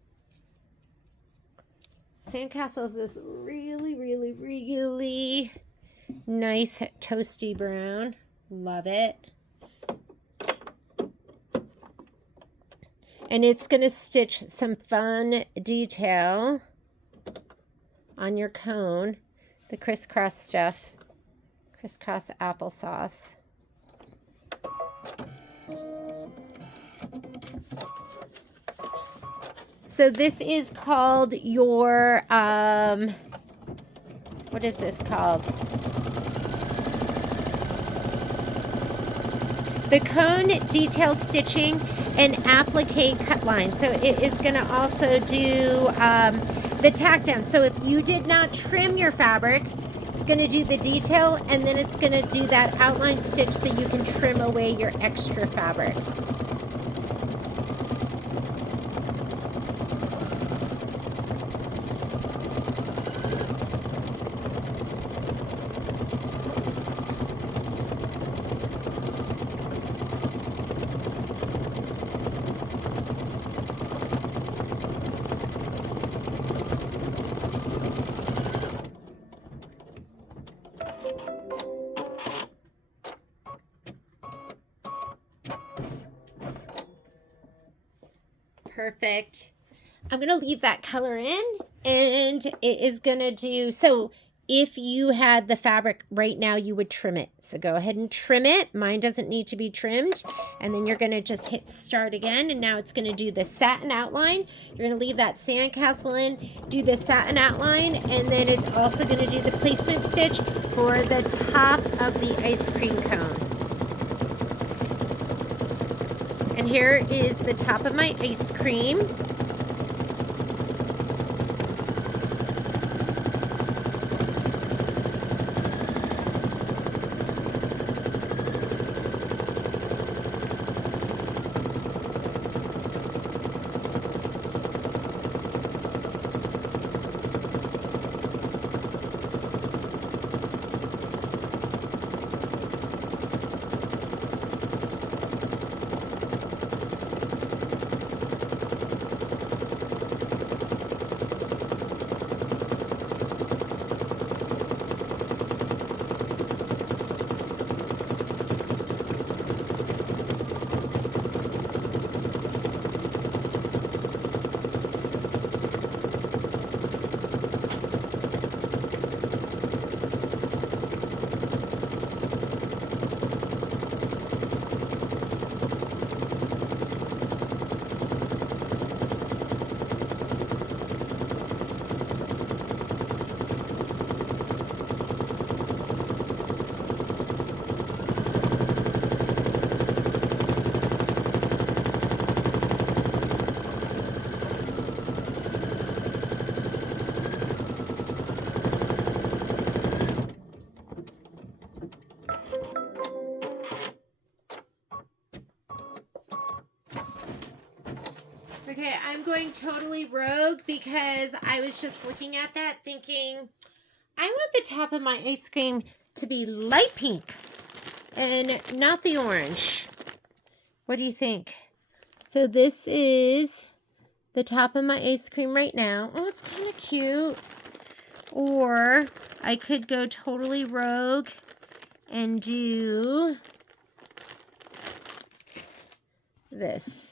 Sandcastle is this really, really, really nice toasty brown. Love it. And it's going to stitch some fun detail on your cone. The crisscross stuff. Crisscross applesauce. So this is called your, what is this called? The cone detail stitching and applique cut line. So it is going to also do the tack down. So if you did not trim your fabric, it's going to do the detail and then it's going to do that outline stitch so you can trim away your extra fabric. Perfect. I'm going to leave that color in and it is going to do, so if you had the fabric right now, you would trim it. So go ahead and trim it. Mine doesn't need to be trimmed. And then you're going to just hit start again. And now it's going to do the satin outline. You're going to leave that sandcastle in, do the satin outline, and then it's also going to do the placement stitch for the top of the ice cream cone. And here is the top of my ice cream. I'm going totally rogue because I was just looking at that thinking, I want the top of my ice cream to be light pink and not the orange. What do you think? So this is the top of my ice cream right now. Oh, it's kind of cute. Or I could go totally rogue and do this.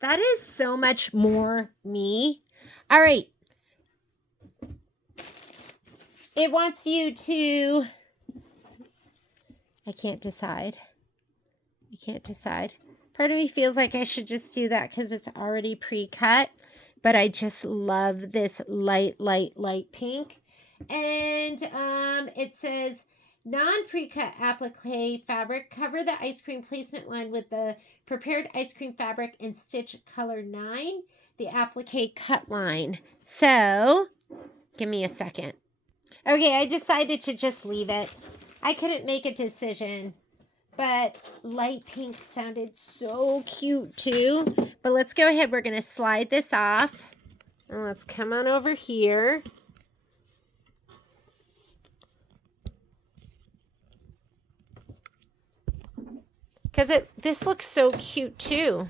That is so much more me. All right. It wants you to, I can't decide. I can't decide. Part of me feels like I should just do that because it's already pre-cut. But I just love this light pink. And it says, non-pre-cut applique fabric. Cover the ice cream placement line with the prepared ice cream fabric and stitch color 9, the applique cut line. So, give me a second. Okay, I decided to just leave it. I couldn't make a decision, but light pink sounded so cute too. But let's go ahead. We're going to slide this off. And let's come on over here. Because this looks so cute too.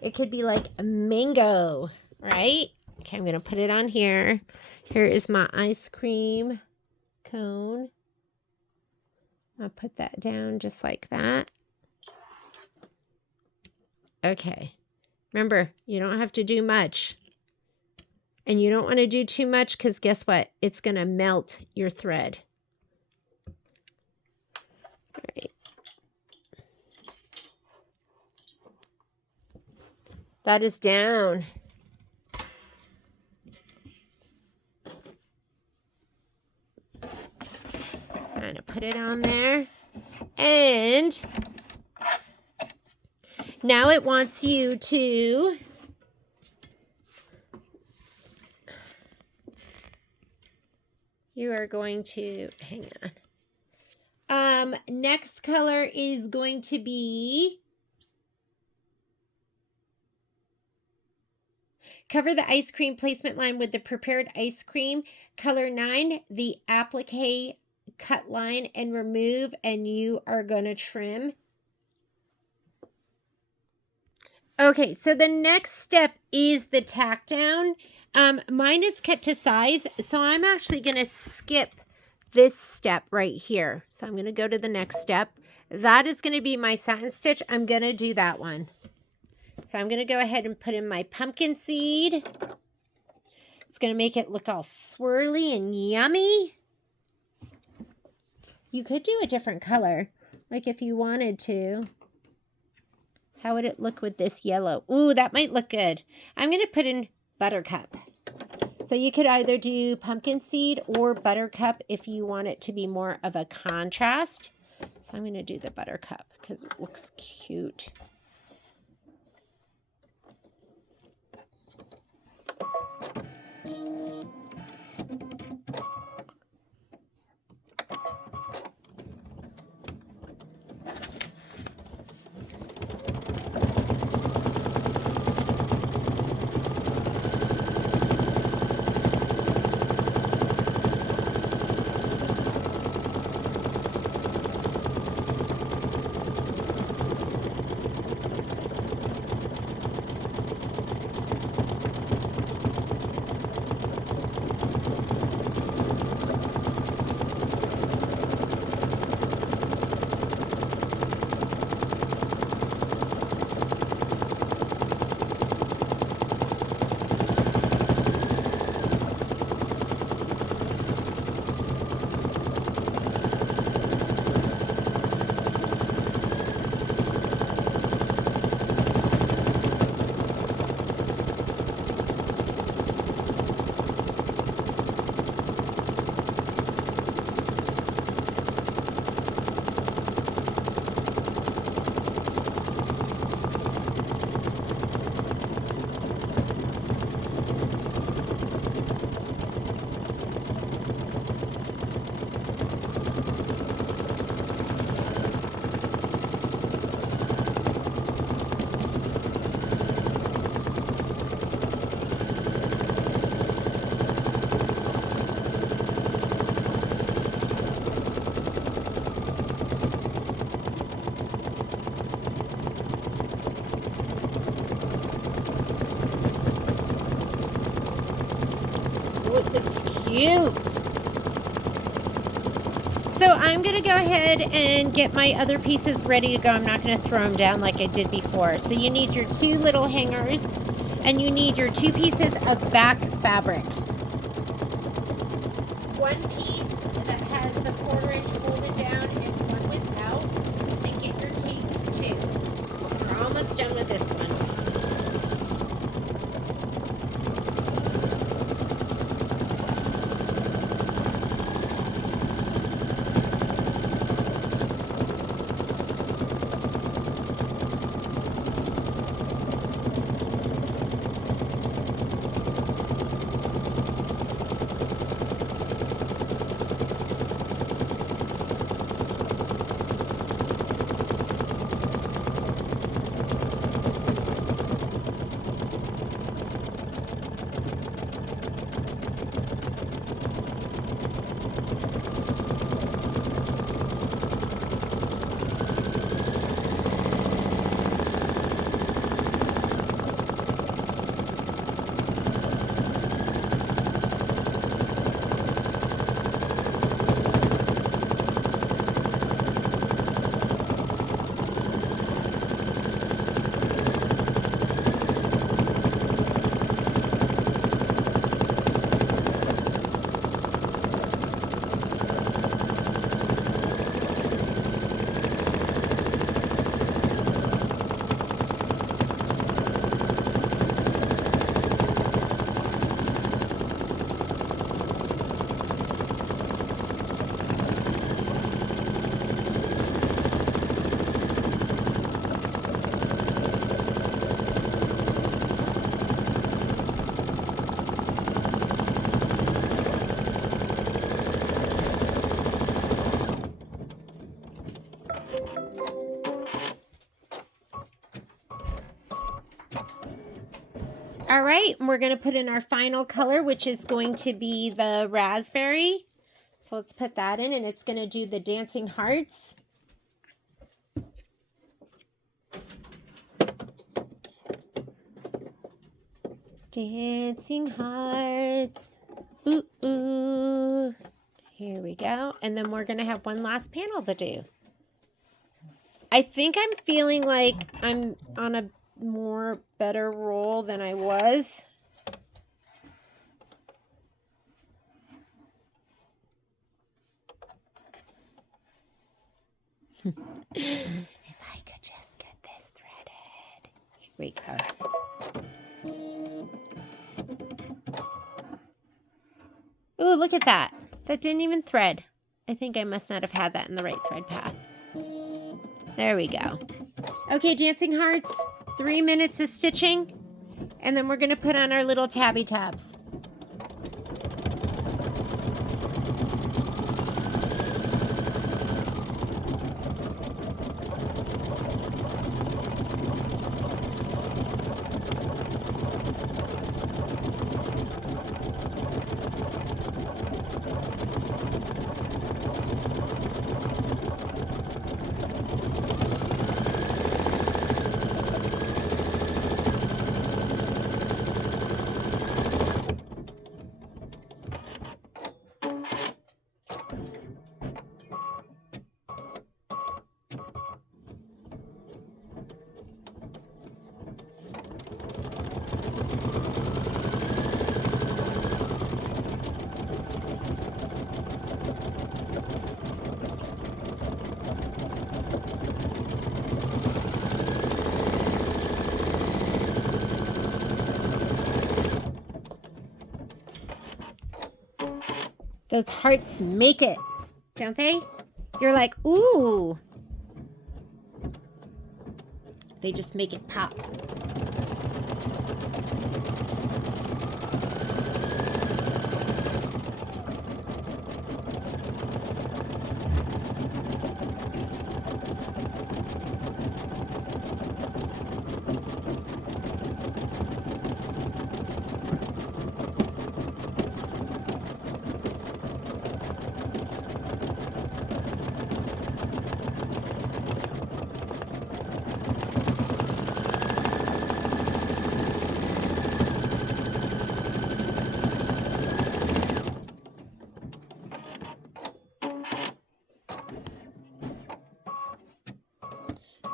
It could be like a mango, right? Okay, I'm going to put it on here. Here is my ice cream cone. I'll put that down just like that. Okay. Remember, you don't have to do much. And you don't want to do too much because guess what? It's going to melt your thread. All right. That is down. I'm going to put it on there. And now it wants you to are going to, hang on. Next color is going to be, cover the ice cream placement line with the prepared ice cream, color 9, the applique cut line, and remove, and you are going to trim. Okay, so the next step is the tack down. Mine is cut to size, so I'm actually going to skip this step right here. So I'm going to go to the next step. That is going to be my satin stitch. I'm going to do that one. So I'm going to go ahead and put in my pumpkin seed. It's going to make it look all swirly and yummy. You could do a different color, like if you wanted to. How would it look with this yellow? Ooh, that might look good. I'm going to put in buttercup. So you could either do pumpkin seed or buttercup if you want it to be more of a contrast. So I'm going to do the buttercup because it looks cute. It's cute. So I'm going to go ahead and get my other pieces ready to go. I'm not going to throw them down like I did before. So you need your 2 little hangers and you need your 2 pieces of back fabric. 1 piece that has the 1/4 inch folded down and 1 without. And get your tape too. We're almost done with this one. All right, we're going to put in our final color, which is going to be the raspberry. So let's put that in, and it's going to do the dancing hearts. Dancing hearts. Ooh, ooh. Here we go. And then we're going to have one last panel to do. I think I'm feeling like I'm on a more better roll than I was. If I could just get this threaded. Here we go. Ooh, look at that. That didn't even thread. I think I must not have had that in the right thread path. There we go. Okay, dancing hearts. 3 minutes of stitching, and then we're going to put on our little tabby tabs. Those hearts make it, don't they? You're like, ooh. They just make it pop.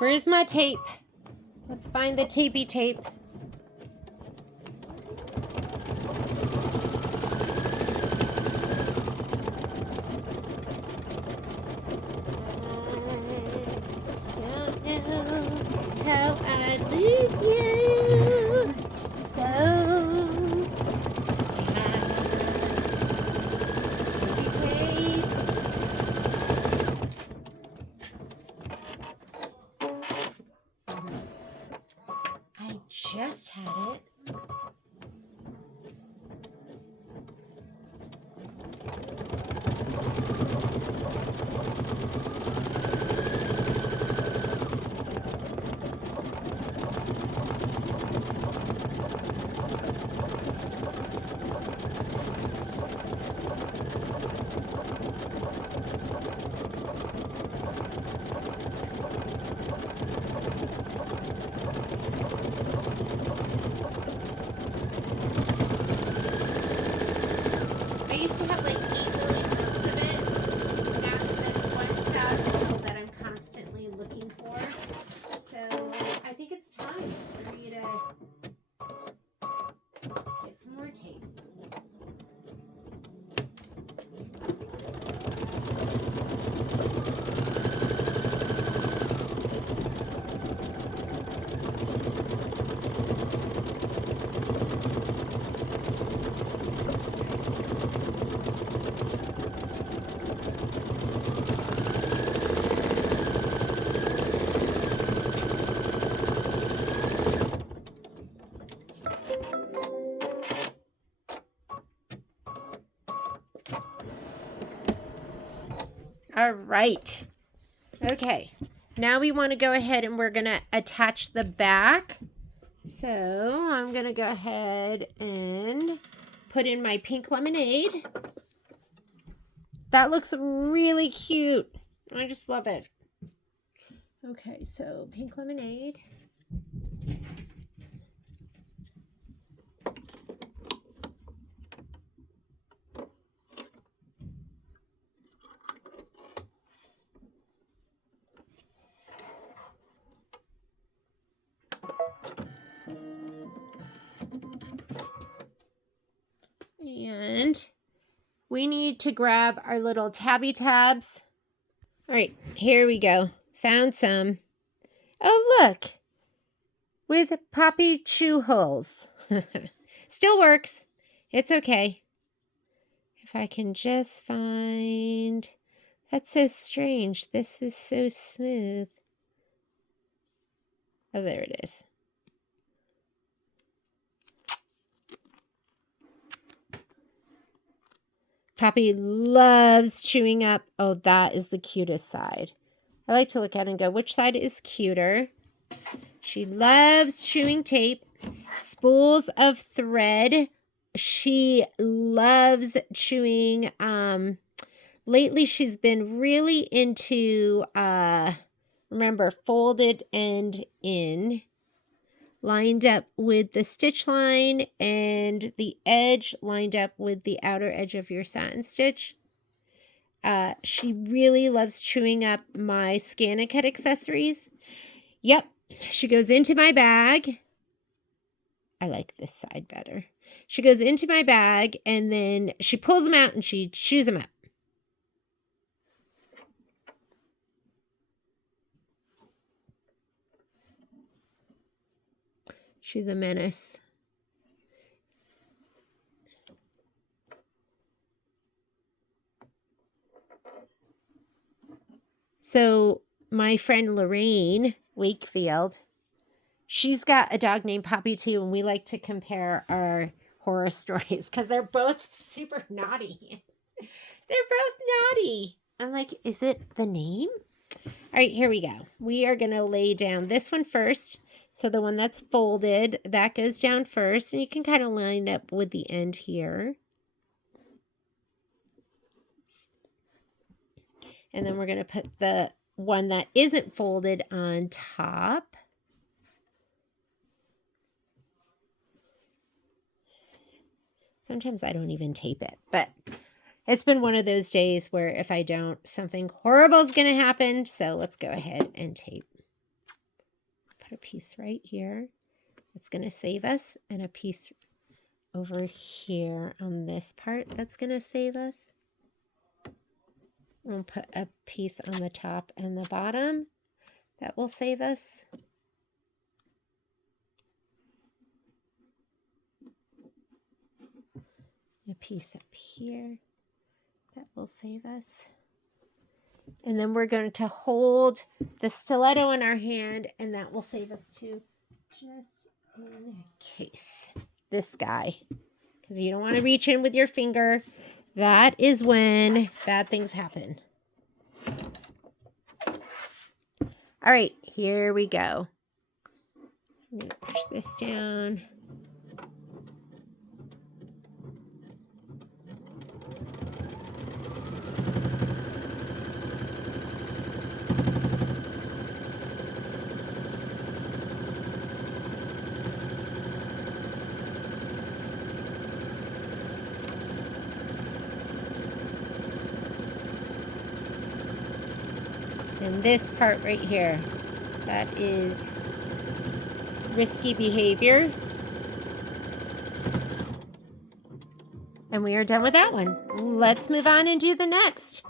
Where's my tape? Let's find the tapey tape. Don't know how I lose you so tapey tape. I just had it. I used to have like 8 million pounds of it. Now it's this one stout that I'm constantly looking for. So I think it's time for you to get some more tape. All right. Okay. Now we want to go ahead and we're going to attach the back. So I'm going to go ahead and put in my pink lemonade. That looks really cute. I just love it. Okay, so pink lemonade. And we need to grab our little tabby tabs. All right, here we go. Found some. Oh, look. With poppy chew holes. Still works. It's okay. If I can just find... That's so strange. This is so smooth. Oh, there it is. Poppy loves chewing up. Oh, that is the cutest side. I like to look at it and go, which side is cuter? She loves chewing tape. Spools of thread. She loves chewing. Lately she's been really into, remember, folded end in. Lined up with the stitch line and the edge lined up with the outer edge of your satin stitch. She really loves chewing up my Scan and Cut accessories. Yep, she goes into my bag. I like this side better. She goes into my bag and then she pulls them out and she chews them up. She's a menace. So my friend Lorraine Wakefield, she's got a dog named Poppy too, and we like to compare our horror stories because they're both super naughty. They're both naughty. I'm like, is it the name? All right, here we go. We are going to lay down this one first. So the one that's folded, that goes down first, and you can kind of line up with the end here. And then we're going to put the one that isn't folded on top. Sometimes I don't even tape it, but it's been one of those days where if I don't, something horrible is going to happen. So let's go ahead and tape. piece right here. That's going to save us, and a piece over here on this part that's going to save us. We'll put a piece on the top and the bottom that will save us. A piece up here that will save us. And then we're going to hold the stiletto in our hand, and that will save us too. Just in case. This guy. Because you don't want to reach in with your finger. That is when bad things happen. All right, here we go. I'm going to push this down. And this part right here, that is risky behavior. And we are done with that one. Let's move on and do the next.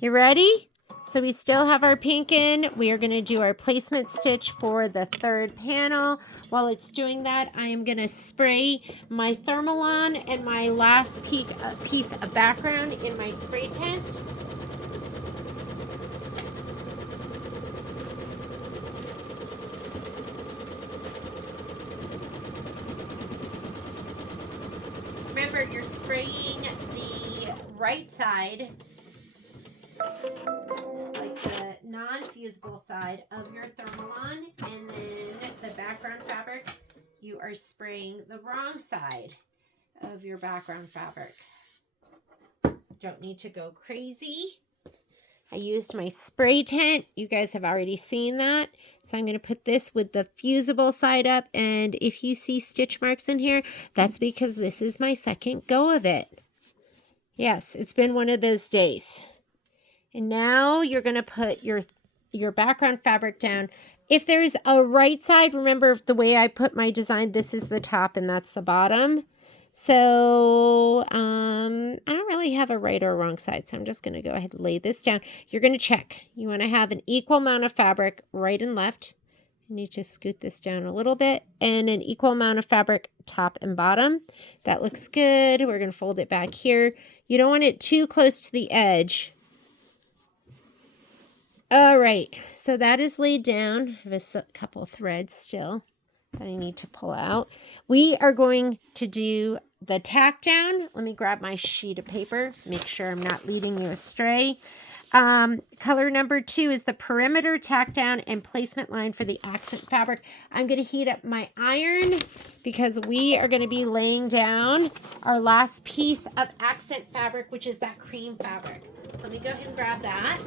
You ready? So we still have our pink in. We are going to do our placement stitch for the third panel. While it's doing that, I am going to spray my Thermolam and my last piece of background in my spray tent. Remember, you're spraying the right side, like the non-fusible side of your Thermolam, and then the background fabric, you are spraying the wrong side of your background fabric. Don't need to go crazy. I used my spray tent. You guys have already seen that. So I'm going to put this with the fusible side up. And if you see stitch marks in here, that's because this is my second go of it. Yes, it's been one of those days. And now you're going to put your background fabric down. If there's a right side, remember the way I put my design, this is the top and that's the bottom. So I don't really have a right or a wrong side, so I'm just going to go ahead and lay this down. You're going to check. You want to have an equal amount of fabric right and left. You need to scoot this down a little bit, and an equal amount of fabric top and bottom. That looks good. We're going to fold it back here. You don't want it too close to the edge. All right, so that is laid down. I have a couple threads still that I need to pull out. We are going to do the tack down. Let me grab my sheet of paper, make sure I'm not leading you astray. Color number 2 is the perimeter tack down and placement line for the accent fabric. I'm going to heat up my iron because we are going to be laying down our last piece of accent fabric, which is that cream fabric. So let me go ahead and grab that.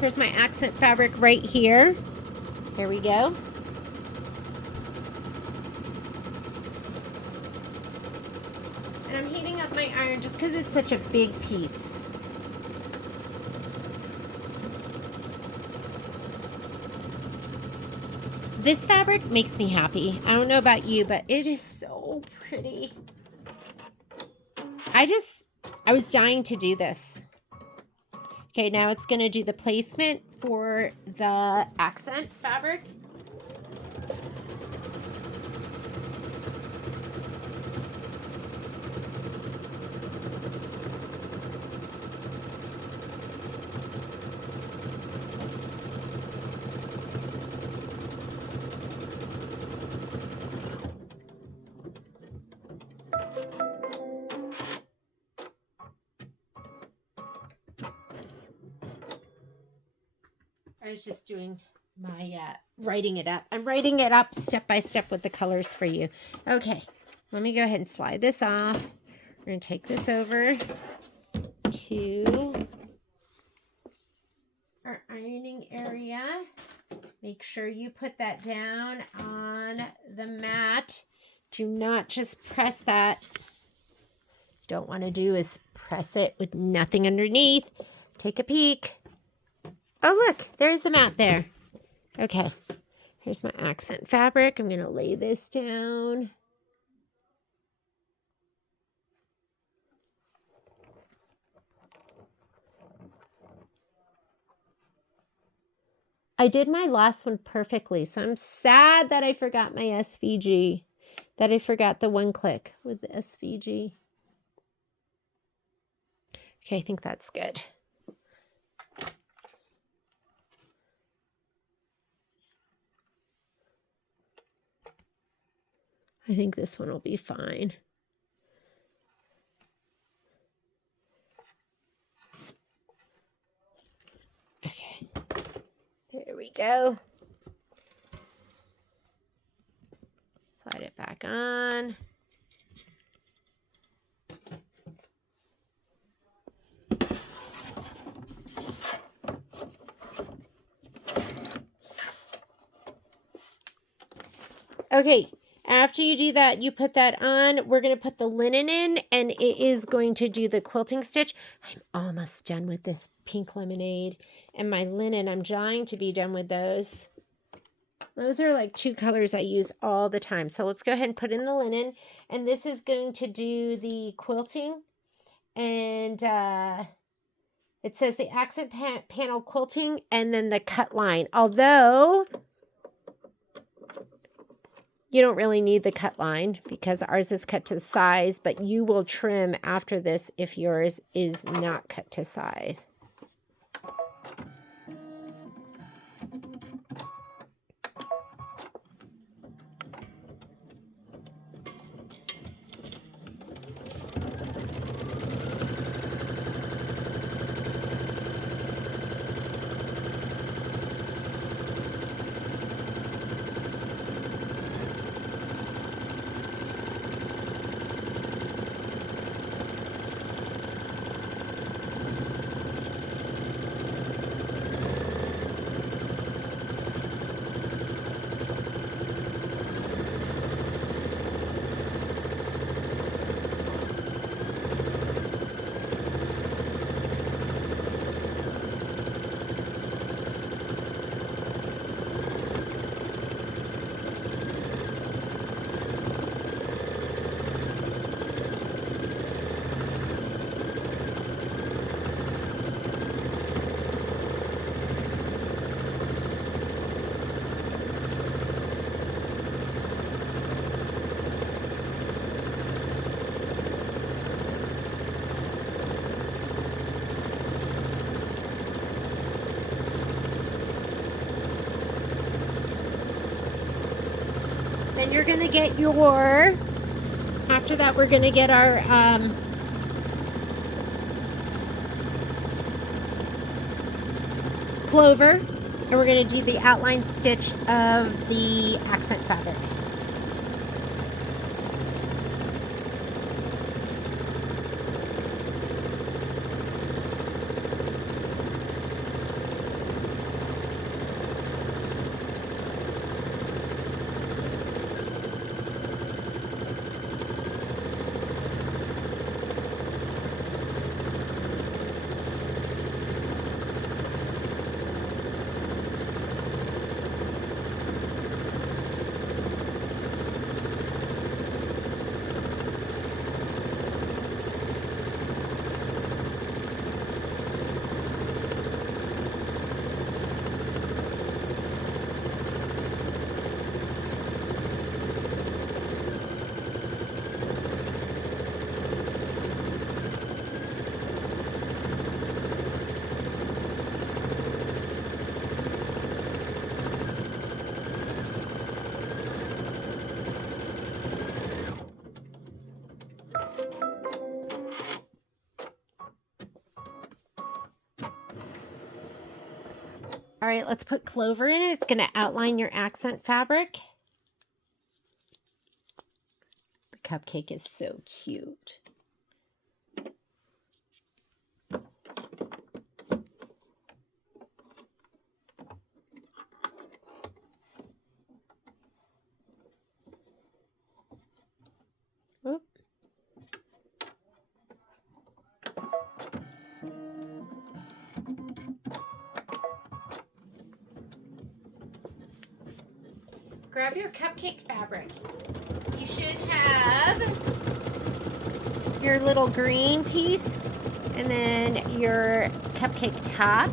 Here's my accent fabric right here. Here we go. And I'm heating up my iron just because it's such a big piece. This fabric makes me happy. I don't know about you, but it is so pretty. I was dying to do this. Okay, now it's going to do the placement for the accent fabric. I was just doing my writing it up. I'm writing it up step by step with the colors for you. Okay, let me go ahead and slide this off. We're going to take this over to our ironing area. Make sure you put that down on the mat. Do not just press that. Don't want to do is press it with nothing underneath. Take a peek. Oh, look, there's the mat there. Okay, here's my accent fabric. I'm going to lay this down. I did my last one perfectly, so I'm sad that I forgot my SVG, that I forgot the one click with the SVG. Okay, I think that's good. I think this one will be fine. Okay, there we go. Slide it back on. Okay, after you do that, you put that on. We're going to put the linen in, and it is going to do the quilting stitch. I'm almost done with this pink lemonade. And my linen, I'm trying to be done with those. Those are like 2 colors I use all the time. So let's go ahead and put in the linen. And this is going to do the quilting. And it says the accent panel quilting and then the cut line. Although you don't really need the cut line because ours is cut to size, but you will trim after this if yours is not cut to size. Then you're going to get your, after that we're going to get our clover, and we're going to do the outline stitch of the accent fabric. All right, let's put clover in it. It's going to outline your accent fabric. The cupcake is so cute. Oop. grab your cupcake fabric. You should have your little green piece and then your cupcake top.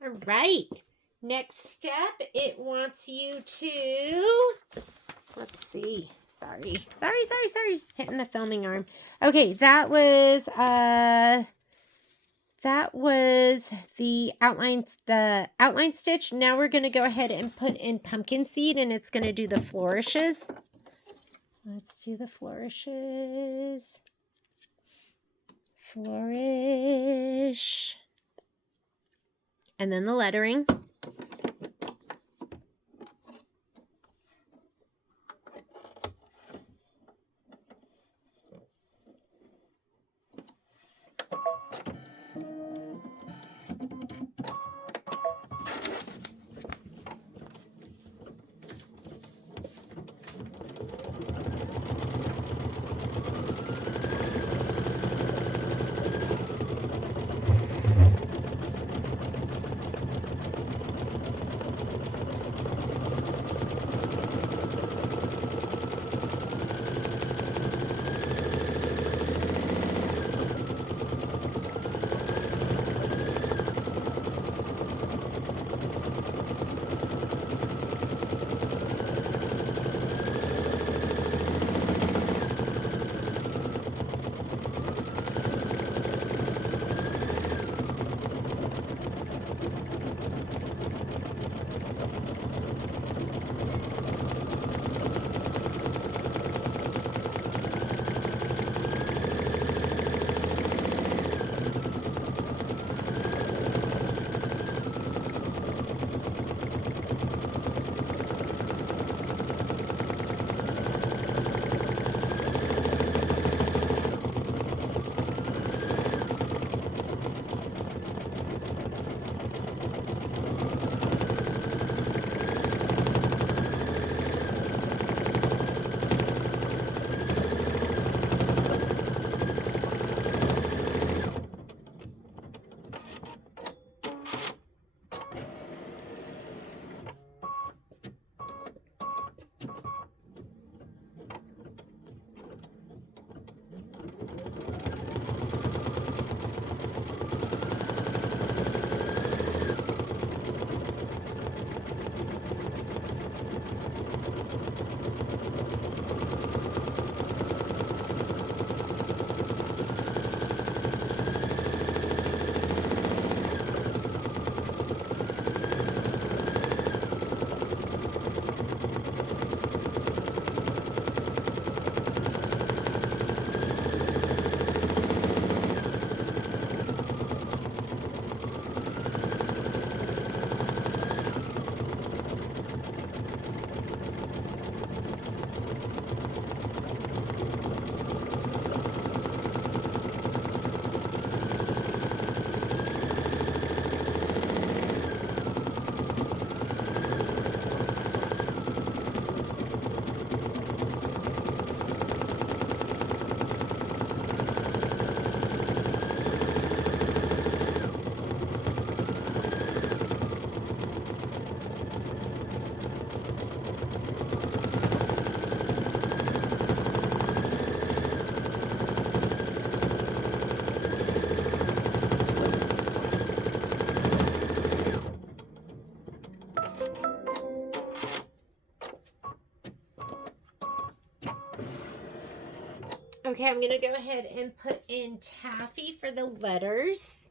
All right. Next step, it wants you to, let's see. Sorry. Hitting the filming arm. Okay, that was the outline stitch. Now we're going to go ahead and put in pumpkin seed, and it's going to do the flourishes. Let's do the flourishes. Flourish. And then the lettering. Okay, I'm going to go ahead and put in taffy for the letters.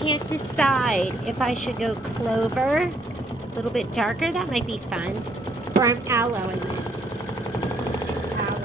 can't decide if I should go clover, a little bit darker, that might be fun, or aloe, I meant. Let's do aloe.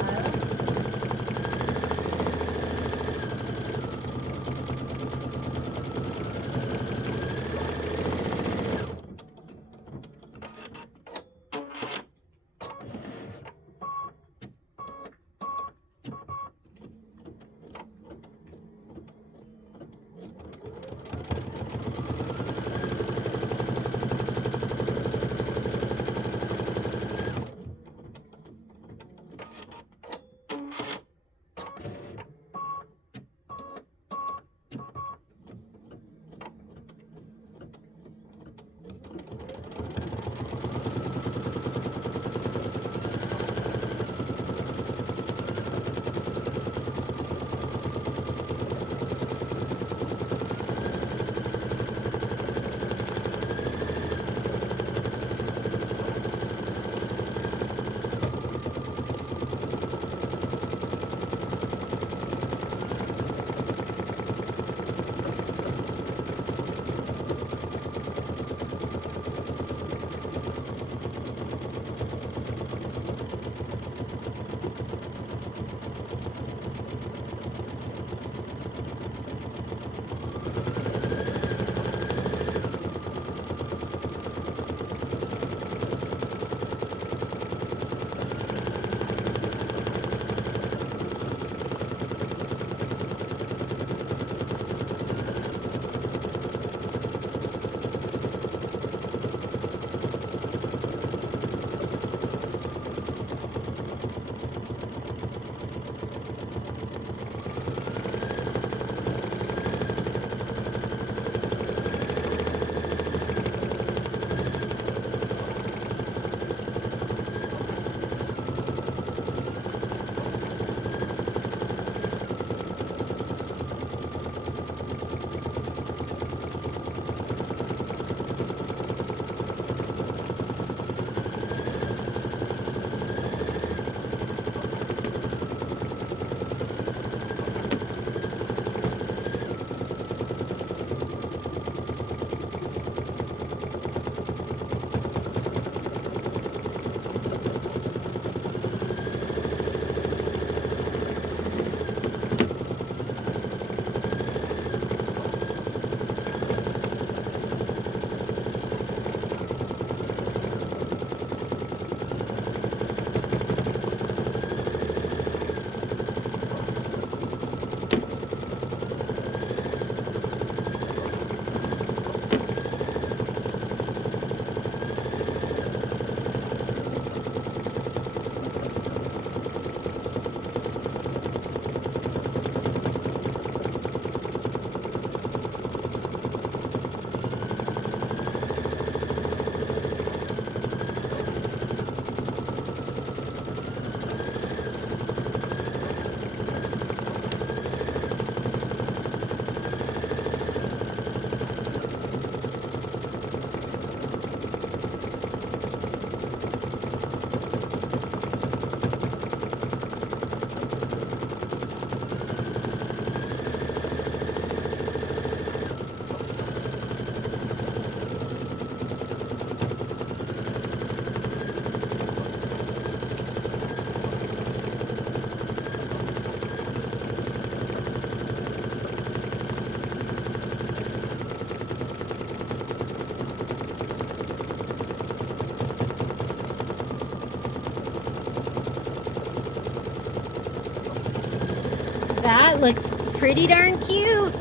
That looks pretty darn cute.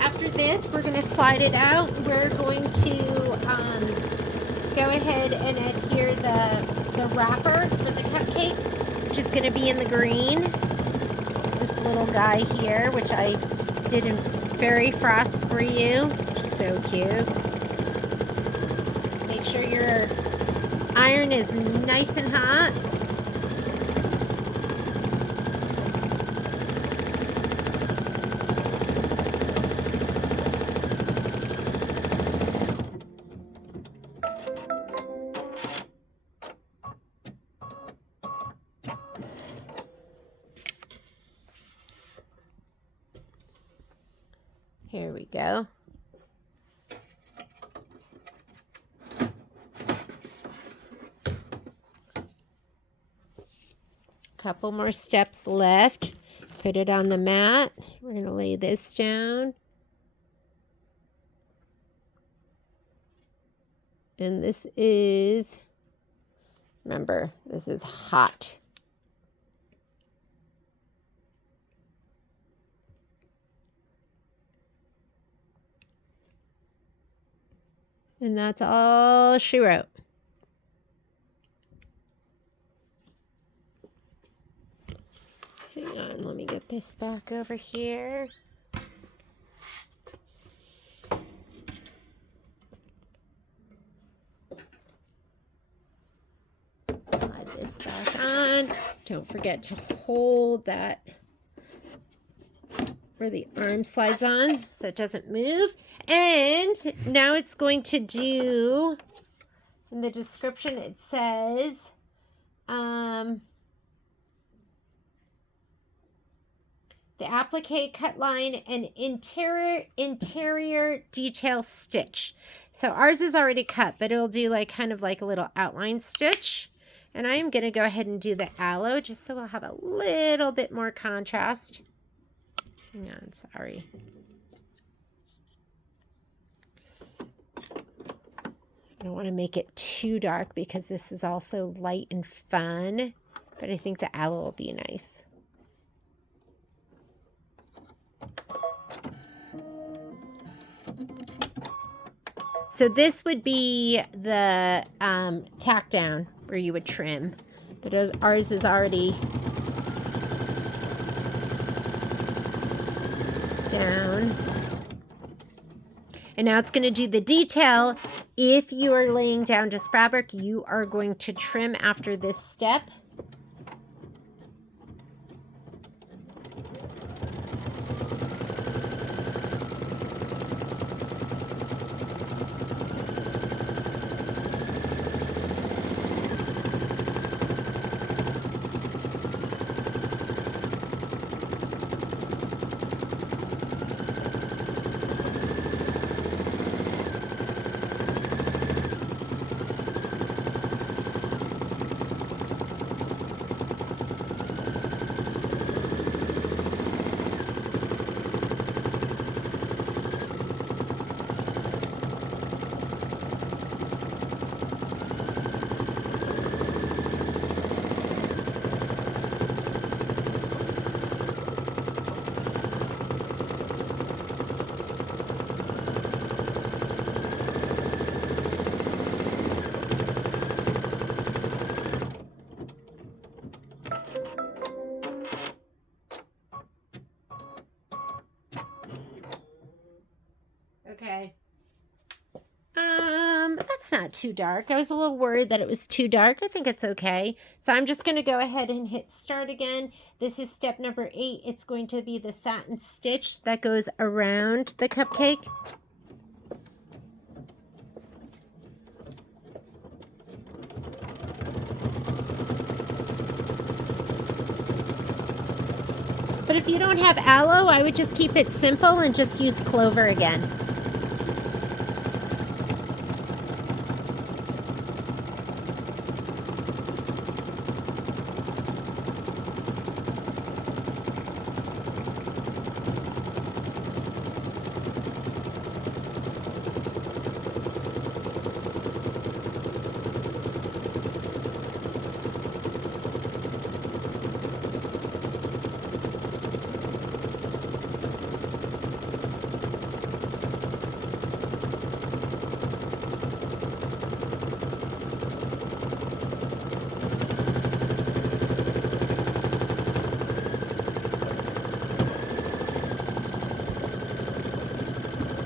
After this, we're going to slide it out. We're going to go ahead and adhere the wrapper for the cupcake, which is going to be in the green. This little guy here, which I did in Fairy Frost for you. So cute. Make sure your iron is nice and hot. go. Couple more steps left. Put it on the mat. We're going to lay this down. And this is, remember, this is hot. And that's all she wrote. Hang on, let me get this back over here. Slide this back on. Don't forget to hold that where the arm slides on so it doesn't move. And now it's going to do, in the description it says, the applique cut line and interior detail stitch. So ours is already cut, but it'll do like kind of like a little outline stitch. And I am going to go ahead and do the aloe just so we'll have a little bit more contrast. Hang on, sorry. I don't want to make it too dark because this is also light and fun, but I think the aloe will be nice. So this would be the tack down where you would trim, but ours is already down. And now it's going to do the detail. If you are laying down just fabric, you are going to trim after this step. Okay. That's not too dark. I was a little worried that it was too dark. I think it's okay. So I'm just going to go ahead and hit start again. This is step number 8. It's going to be the satin stitch that goes around the cupcake. But if you don't have aloe, I would just keep it simple and just use clover again.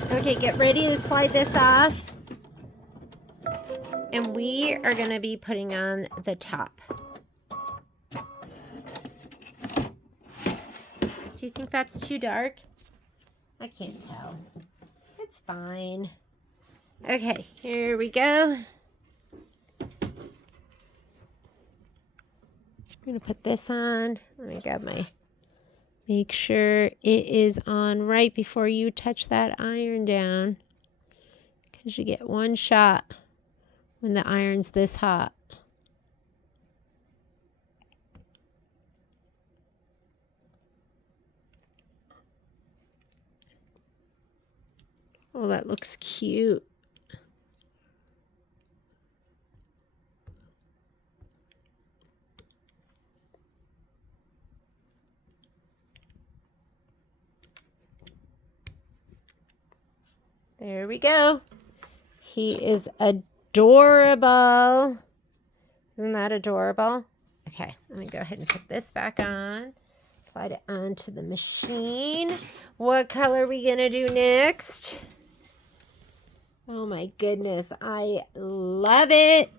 Okay, get ready to slide this off. And we are going to be putting on the top. Do you think that's too dark? I can't tell. It's fine. Okay, here we go. I'm going to put this on. Let me grab my Make sure it is on right before you touch that iron down, because you get one shot when the iron's this hot. Oh, that looks cute. There we go. He is adorable. Isn't that adorable? Okay, let me go ahead and put this back on. Slide it onto the machine. What color are we gonna do next? Oh my goodness, I love it.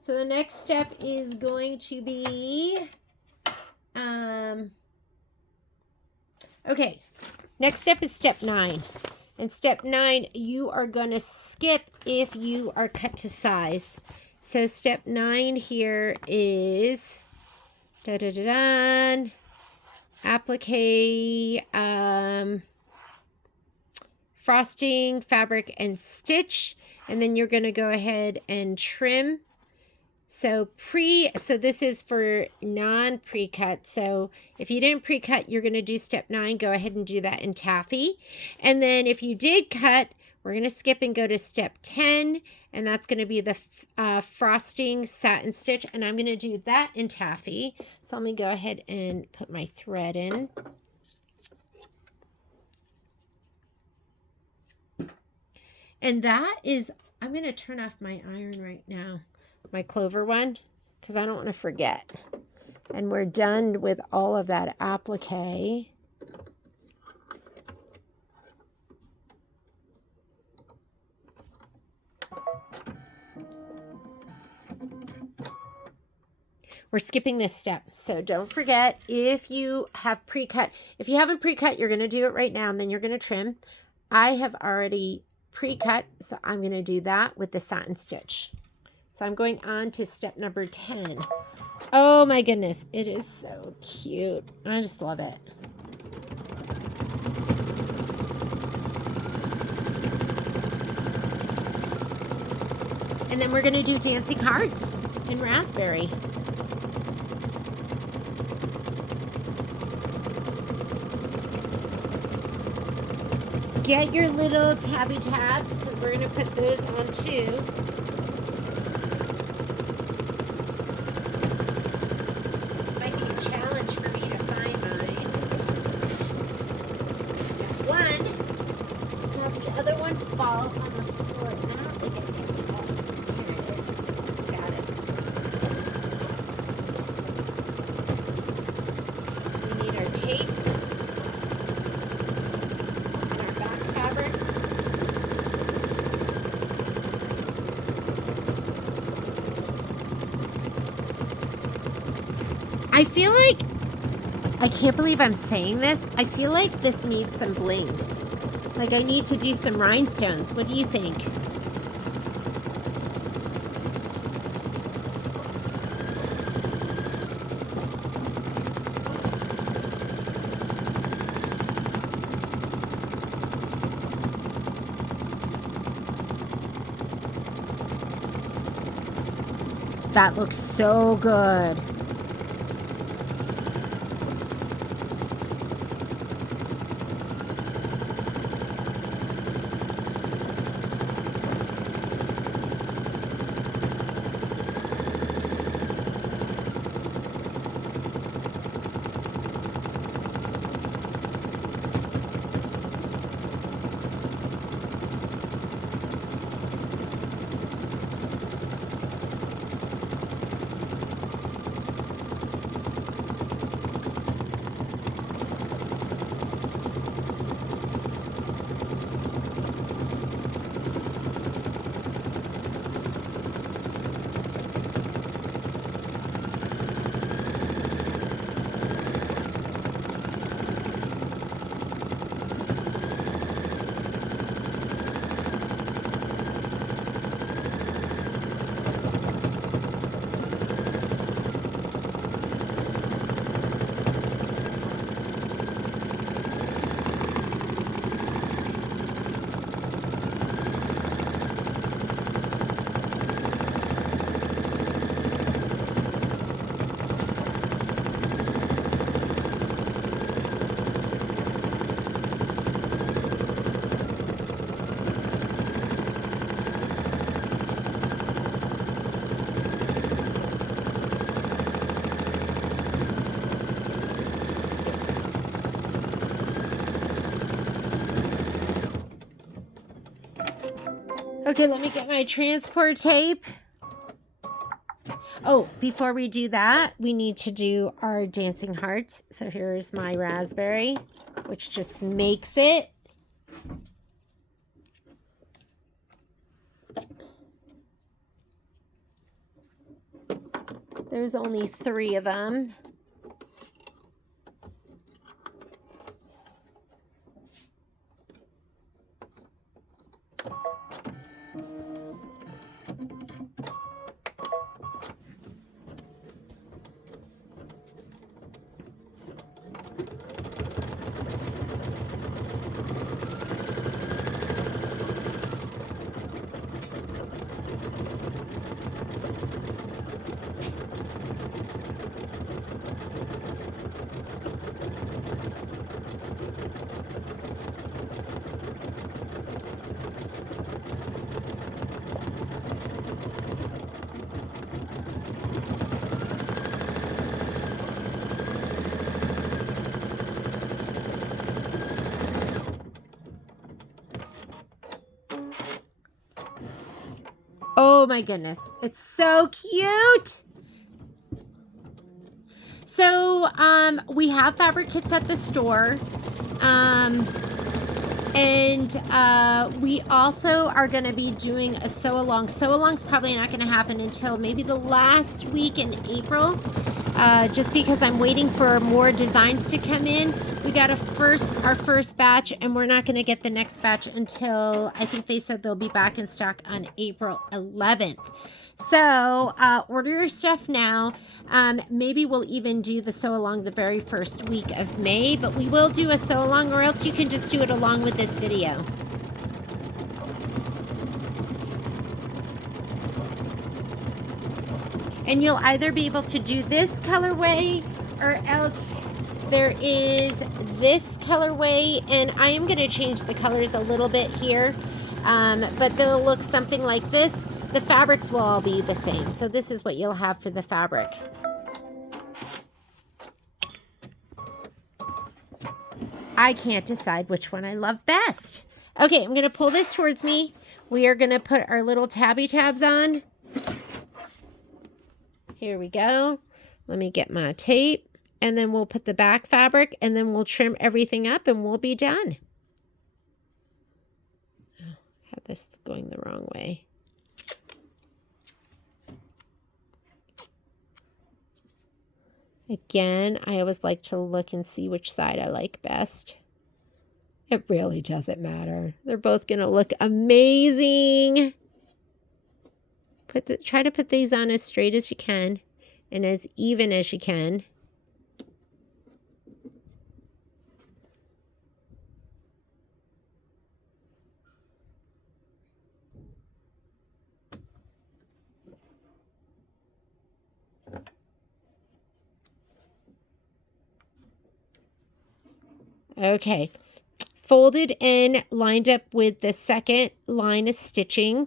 So the next step is going to be, okay, next step is step 9. And step 9, you are going to skip if you are cut to size. So step 9 here is applique, frosting, fabric, and stitch. And then you're going to go ahead and trim. So this is for non-pre-cut. So if you didn't pre-cut, you're going to do step 9. Go ahead and do that in taffy. And then if you did cut, we're going to skip and go to step 10. And that's going to be the frosting satin stitch. And I'm going to do that in taffy. So let me go ahead and put my thread in. And that is, I'm going to turn off my iron right now. My clover one, because I don't want to forget. And we're done with all of that applique. We're skipping this step, so don't forget, if you have pre-cut, if you haven't pre-cut, you're going to do it right now, and then you're going to trim. I have already pre-cut, so I'm going to do that with the satin stitch. So I'm going on to step number 10. Oh my goodness, it is so cute. I just love it. And then we're going to do dancing hearts in raspberry. Get your little tabby tabs, because we're going to put those on too. Fall on the floor. I don't think it gets fall. Here it is. Got it. We need our tape and our back fabric. I feel like, I can't believe I'm saying this, I feel like this needs some bling. Like I need to do some rhinestones. What do you think? That looks so good. Okay, let me get my transport tape. Oh, before we do that, we need to do our dancing hearts. So here's my raspberry, which just makes it. There's only 3 of them. Oh my goodness, it's so cute. So we have fabric kits at the store, and we also are going to be doing a sew along. Sew along's probably not going to happen until maybe the last week in April, just because I'm waiting for more designs to come in. We got our first batch, and we're not going to get the next batch until, I think they said they'll be back in stock on April 11th. So order your stuff now. Maybe we'll even do the sew along the very first week of May, but we will do a sew along, or else you can just do it along with this video. And you'll either be able to do this colorway, or else there is this colorway, and I am going to change the colors a little bit here, but they'll look something like this. The fabrics will all be the same. So this is what you'll have for the fabric. I can't decide which one I love best. Okay, I'm going to pull this towards me. We are going to put our little tabby tabs on. Here we go. Let me get my tape. And then we'll put the back fabric, and then we'll trim everything up, and we'll be done. Oh, I had this going the wrong way. Again, I always like to look and see which side I like best. It really doesn't matter. They're both going to look amazing. Try to put these on as straight as you can and as even as you can. Okay, folded in, lined up with the second line of stitching,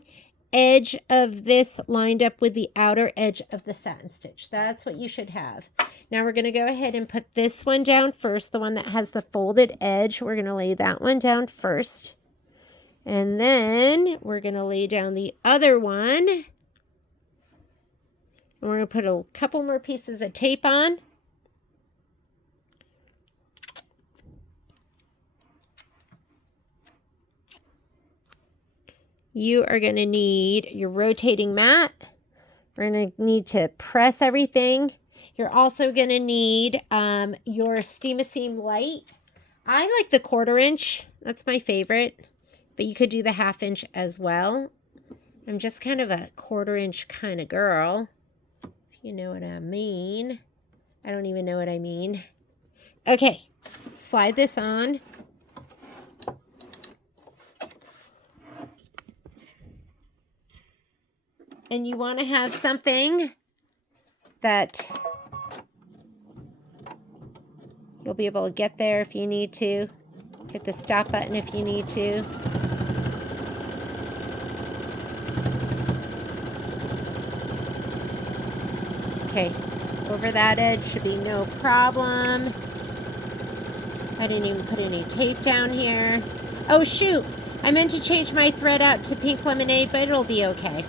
edge of this lined up with the outer edge of the satin stitch. That's what you should have. Now we're going to go ahead and put this one down first, the one that has the folded edge. We're going to lay that one down first. And then we're going to lay down the other one. And we're going to put a couple more pieces of tape on. You are going to need your rotating mat. We're going to need to press everything. You're also going to need your Steam-A-Seam light. I like the 1/4 inch. That's my favorite. But you could do the 1/2 inch as well. I'm just kind of a 1/4 inch kind of girl. If you know what I mean. I don't even know what I mean. Okay. Slide this on. And you want to have something that you'll be able to get there if you need to. Hit the stop button if you need to. Okay, over that edge should be no problem. I didn't even put any tape down here. Oh shoot, I meant to change my thread out to pink lemonade, but it'll be okay.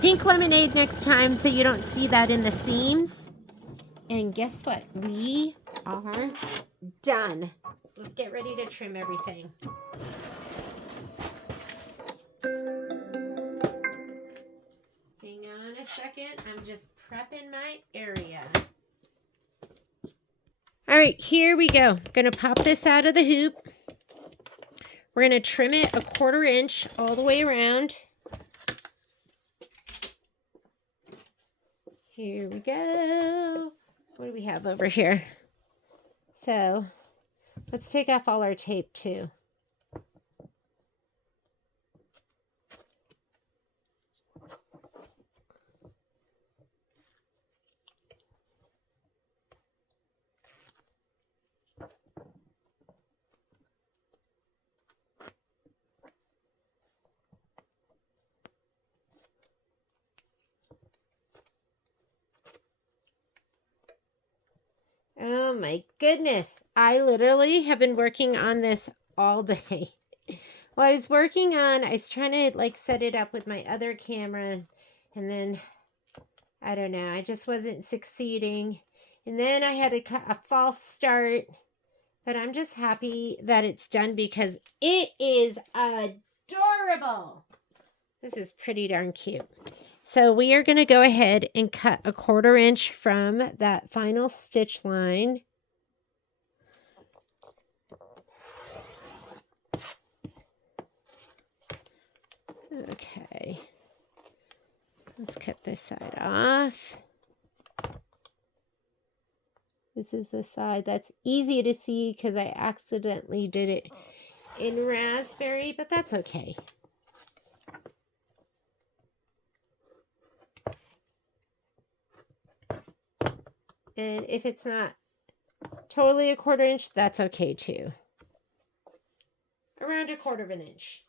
Pink lemonade next time so you don't see that in the seams. And guess what? We are done. Let's get ready to trim everything. Hang on a second. I'm just prepping my area. All right, here we go. Gonna pop this out of the hoop. We're gonna trim it 1/4 inch all the way around. Here we go. What do we have over here? So let's take off all our tape too. Oh my goodness. I literally have been working on this all day. Well, I was trying to like set it up with my other camera, and then I don't know, I just wasn't succeeding. And then I had a false start, but I'm just happy that it's done because it is adorable. This is pretty darn cute. So we are going to go ahead and cut 1/4 inch from that final stitch line. Okay. Let's cut this side off. This is the side that's easy to see because I accidentally did it in raspberry, but that's okay. And if it's not totally 1/4 inch, that's okay too. Around 1/4 inch.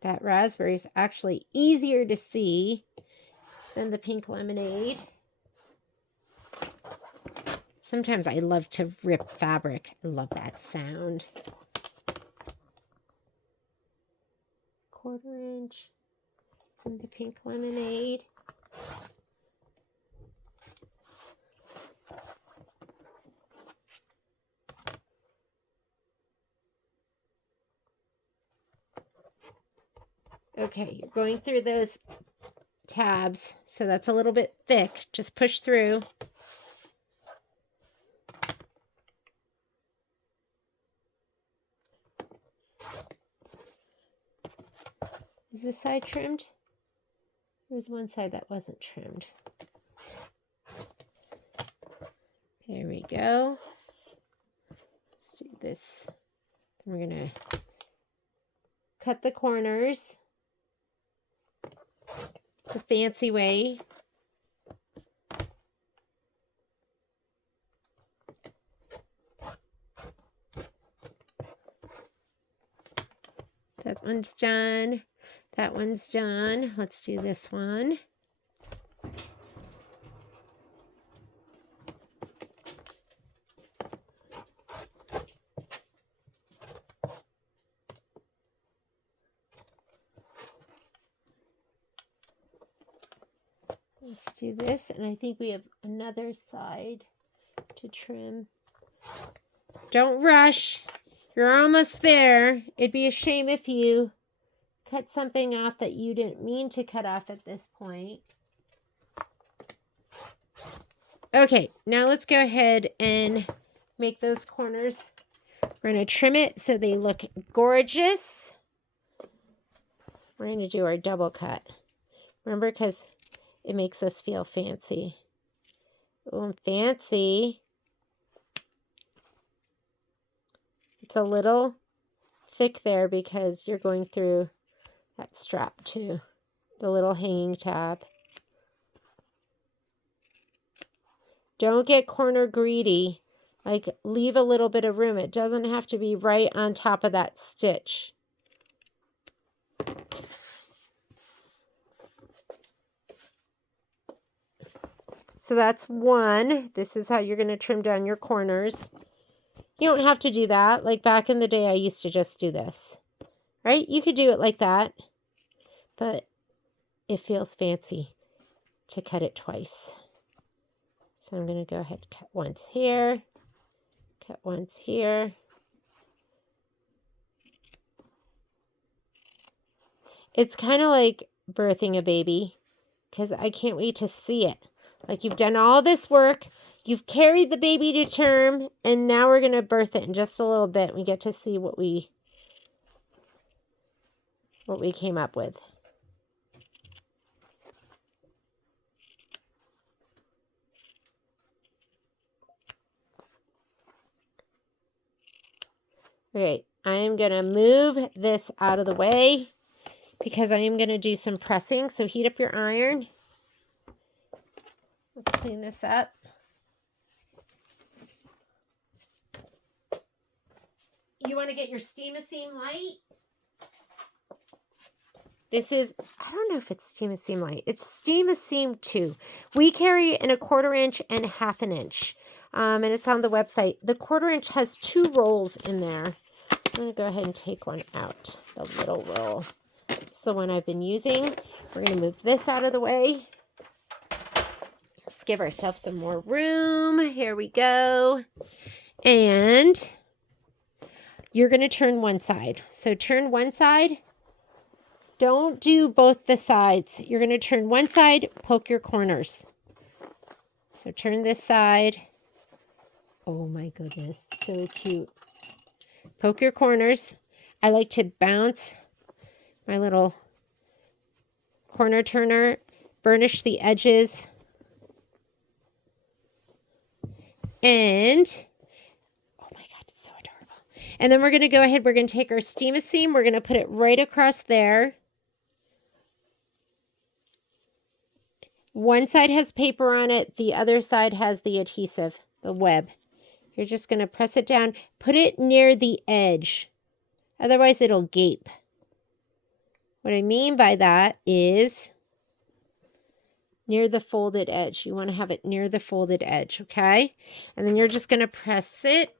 That raspberry is actually easier to see than the pink lemonade. Sometimes I love to rip fabric. I love that sound. 1/4 inch from the pink lemonade. Okay, you're going through those tabs, so that's a little bit thick. Just push through. Is this side trimmed? There's one side that wasn't trimmed. There we go. Let's do this. Then we're going to cut the corners the fancy way. That one's done. That one's done. Let's do this one. Let's do this, and I think we have another side to trim. Don't rush. You're almost there. It'd be a shame if you cut something off that you didn't mean to cut off at this point. Okay, now let's go ahead and make those corners. We're going to trim it so they look gorgeous. We're going to do our double cut. Remember, because it makes us feel fancy. Oh, I'm fancy. It's a little thick there because you're going through that strap too, the little hanging tab. Don't get corner greedy. Like, leave a little bit of room. It doesn't have to be right on top of that stitch. So that's one. This is how you're going to trim down your corners. You don't have to do that. Like back in the day, I used to just do this, right? You could do it like that, but it feels fancy to cut it twice. So I'm going to go ahead and cut once here, cut once here. It's kind of like birthing a baby because I can't wait to see it. Like you've done all this work, you've carried the baby to term, and now we're going to birth it in just a little bit. We get to see what we came up with. Okay, I am going to move this out of the way because I am going to do some pressing. So heat up your iron. Let's clean this up. You want to get your Steam-A-Seam light. This is, I don't know if it's Steam-A-Seam light. It's Steam-A-Seam 2. We carry in a 1/4 inch and 1/2 inch. And it's on the website. The 1/4 inch has 2 rolls in there. I'm going to go ahead and take one out, the little roll. It's the one I've been using. We're going to move this out of the way. Let's give ourselves some more room. Here we go. And you're going to turn one side. So turn one side. Don't do both the sides. You're going to turn one side, poke your corners. So turn this side. Oh my goodness, so cute. Poke your corners. I like to bounce my little corner turner, burnish the edges. And, oh my God, it's so adorable. And then we're going to go ahead, we're going to take our Steam-A-Seam, we're going to put it right across there. One side has paper on it, the other side has the adhesive, the web. You're just going to press it down, put it near the edge. Otherwise, it'll gape. What I mean by that is near the folded edge. You want to have it near the folded edge, okay? And then you're just going to press it.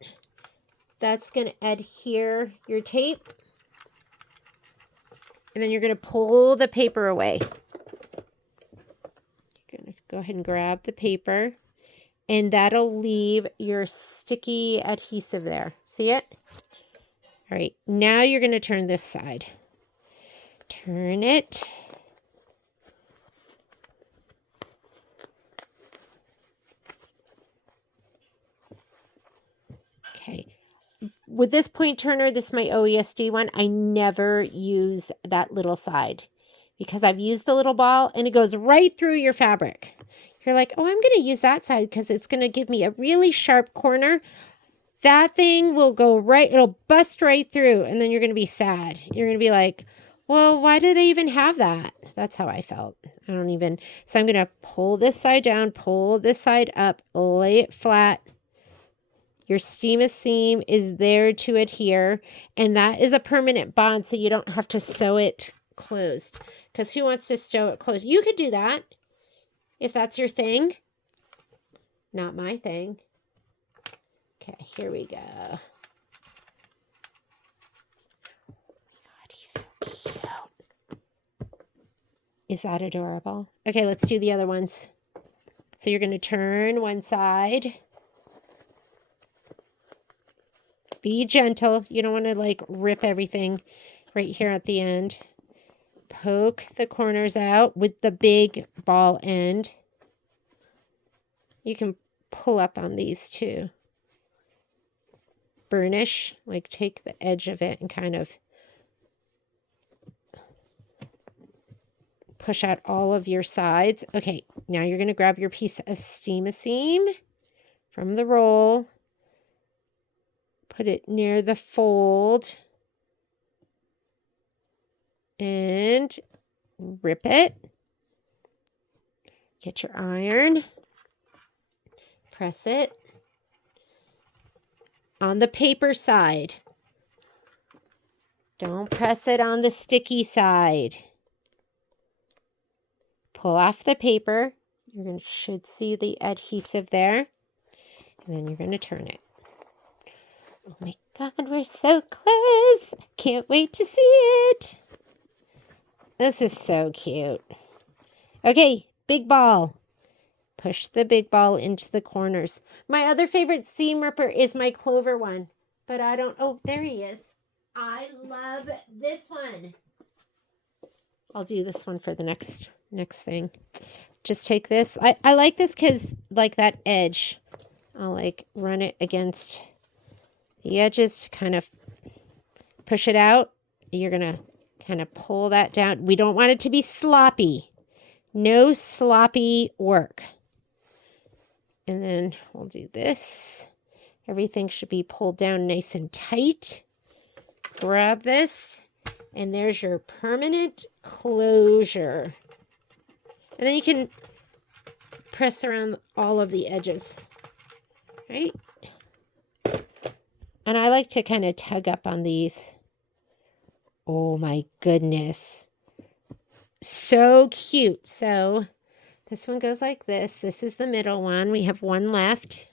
That's going to adhere your tape. And then you're going to pull the paper away. You're going to go ahead and grab the paper. And that'll leave your sticky adhesive there. See it? All right, now you're going to turn this side. Turn it. Okay. With this point turner, this is my OESD one. I never use that little side because I've used the little ball and it goes right through your fabric. You're like, oh, I'm going to use that side because it's going to give me a really sharp corner. That thing will go right, it'll bust right through, and then you're going to be sad. You're going to be like, well, why do they even have that? That's how I felt. So I'm going to pull this side down, pull this side up, lay it flat. Your Steam-A-Seam is there to adhere, and that is a permanent bond, so you don't have to sew it closed. Because who wants to sew it closed? You could do that if that's your thing. Not my thing. Okay, here we go. Oh my God, he's so cute. Is that adorable? Okay, let's do the other ones. So you're going to turn one side. Be gentle. You don't want to like rip everything right here at the end. Poke the corners out with the big ball end. You can pull up on these too. Burnish, like take the edge of it and kind of push out all of your sides. Okay, now you're going to grab your piece of Steam-A-Seam from the roll. Put it near the fold. And rip it. Get your iron. Press it. On the paper side. Don't press it on the sticky side. Pull off the paper. should see the adhesive there. And then you're going to turn it. Oh my God, we're so close. Can't wait to see it. This is so cute. Okay, big ball. Push the big ball into the corners. My other favorite seam ripper is my Clover one. But I don't... Oh, there he is. I love this one. I'll do this one for the next thing. Just take this. I like this because like that edge. I'll like run it against the edges to kind of push it out. You're going to kind of pull that down. We don't want it to be sloppy. No sloppy work. And then we'll do this. Everything should be pulled down nice and tight. Grab this, and there's your permanent closure. And then you can press around all of the edges, right? And I like to kind of tug up on these. Oh my goodness. So cute. So this one goes like this. This is the middle one. We have one left.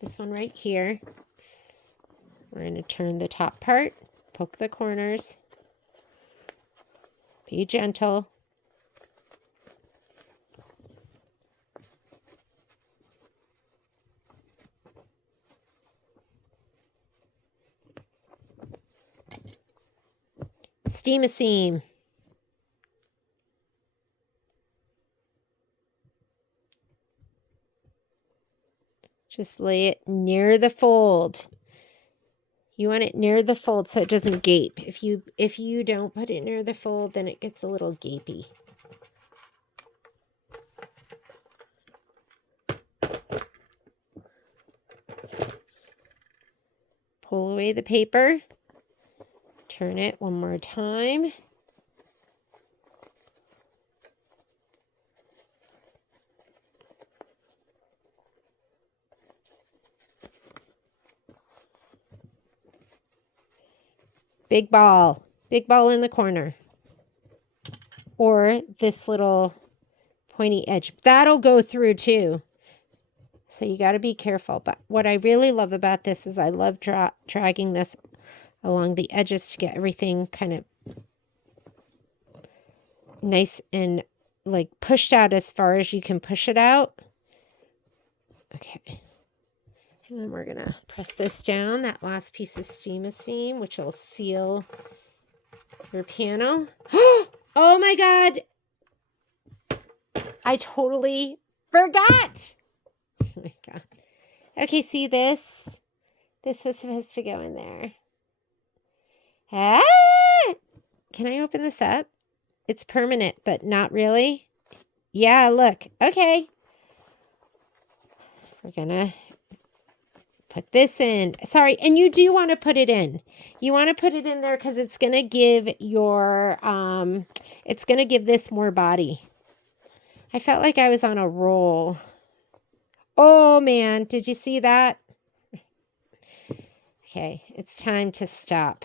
This one right here. We're going to turn the top part, poke the corners. Be gentle. Steam a seam. Just lay it near the fold. You want it near the fold so it doesn't gape. If you don't put it near the fold, then it gets a little gapey. Pull away the paper. Turn it one more time. Big ball in the corner. Or this little pointy edge. That'll go through too. So you got to be careful. But what I really love about this is I love dragging this along the edges to get everything kind of nice and like pushed out as far as you can push it out. Okay. And then we're going to press this down. That last piece is steam a seam, which will seal your panel. Oh my God. I totally forgot. Oh my God. Okay, see this? This is supposed to go in there. Ah! Can I open this up? It's permanent, but not really. Yeah, look. Okay. We're going to put this in. Sorry, and you do want to put it in. You want to put it in there because it's going to give your, it's going to give this more body. I felt like I was on a roll. Oh, man. Did you see that? Okay, it's time to stop.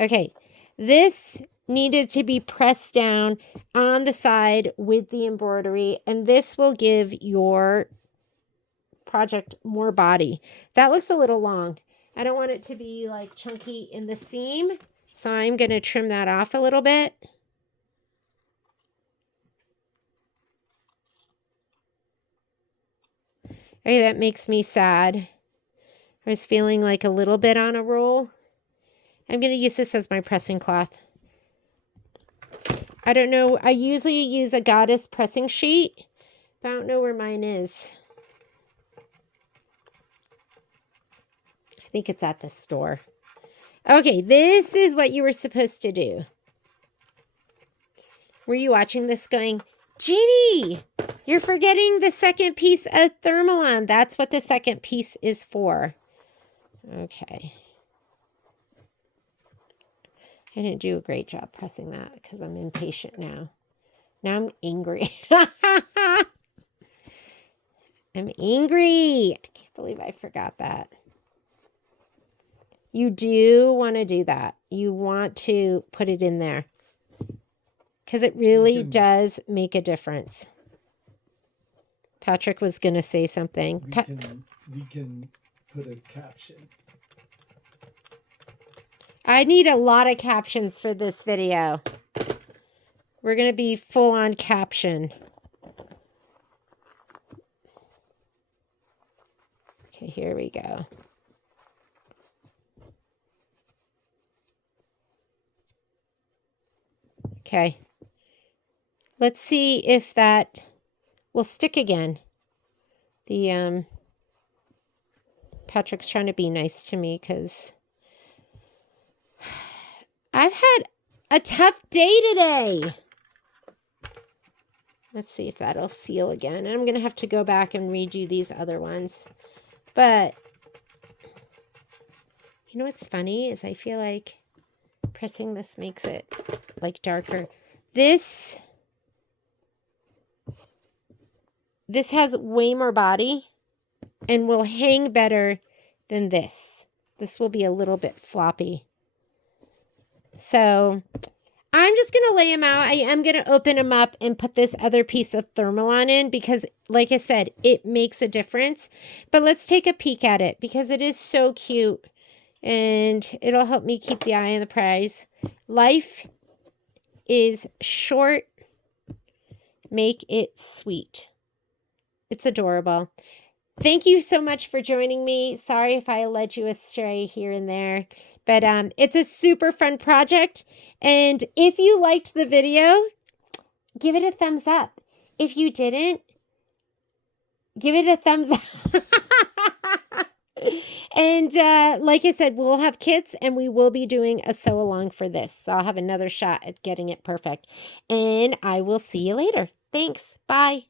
Okay, this needed to be pressed down on the side with the embroidery, and this will give your project more body. That looks a little long. I don't want it to be like chunky in the seam, so I'm going to trim that off a little bit. Okay, that makes me sad. I was feeling like a little bit on a roll. I'm going to use this as my pressing cloth. I don't know. I usually use a Goddess pressing sheet, but I don't know where mine is. I think it's at the store. Okay, this is what you were supposed to do. Were you watching this going, Jeannie, you're forgetting the second piece of Thermolam. That's what the second piece is for. Okay. I didn't do a great job pressing that because I'm impatient now. Now I'm angry. I'm angry. I can't believe I forgot that. You do want to do that. You want to put it in there. because it really does make a difference. Patrick was going to say something. We can put a caption. I need a lot of captions for this video. We're going to be full on caption. Okay, here we go. Okay. Let's see if that will stick again. The Patrick's trying to be nice to me because I've had a tough day today. Let's see if that'll seal again. And I'm going to have to go back and redo these other ones. But you know what's funny is I feel like pressing this makes it like darker. This has way more body and will hang better than this. This will be a little bit floppy. So I'm just going to lay them out. I am going to open them up and put this other piece of Thermolam in because, like I said, it makes a difference. But let's take a peek at it because it is so cute and it'll help me keep the eye on the prize. Life is short. Make it sweet. It's adorable. Thank you so much for joining me. Sorry if I led you astray here and there, but it's a super fun project. And if you liked the video, give it a thumbs up. If you didn't, give it a thumbs up. And like I said, we'll have kits and we will be doing a sew along for this. So I'll have another shot at getting it perfect. And I will see you later. Thanks. Bye.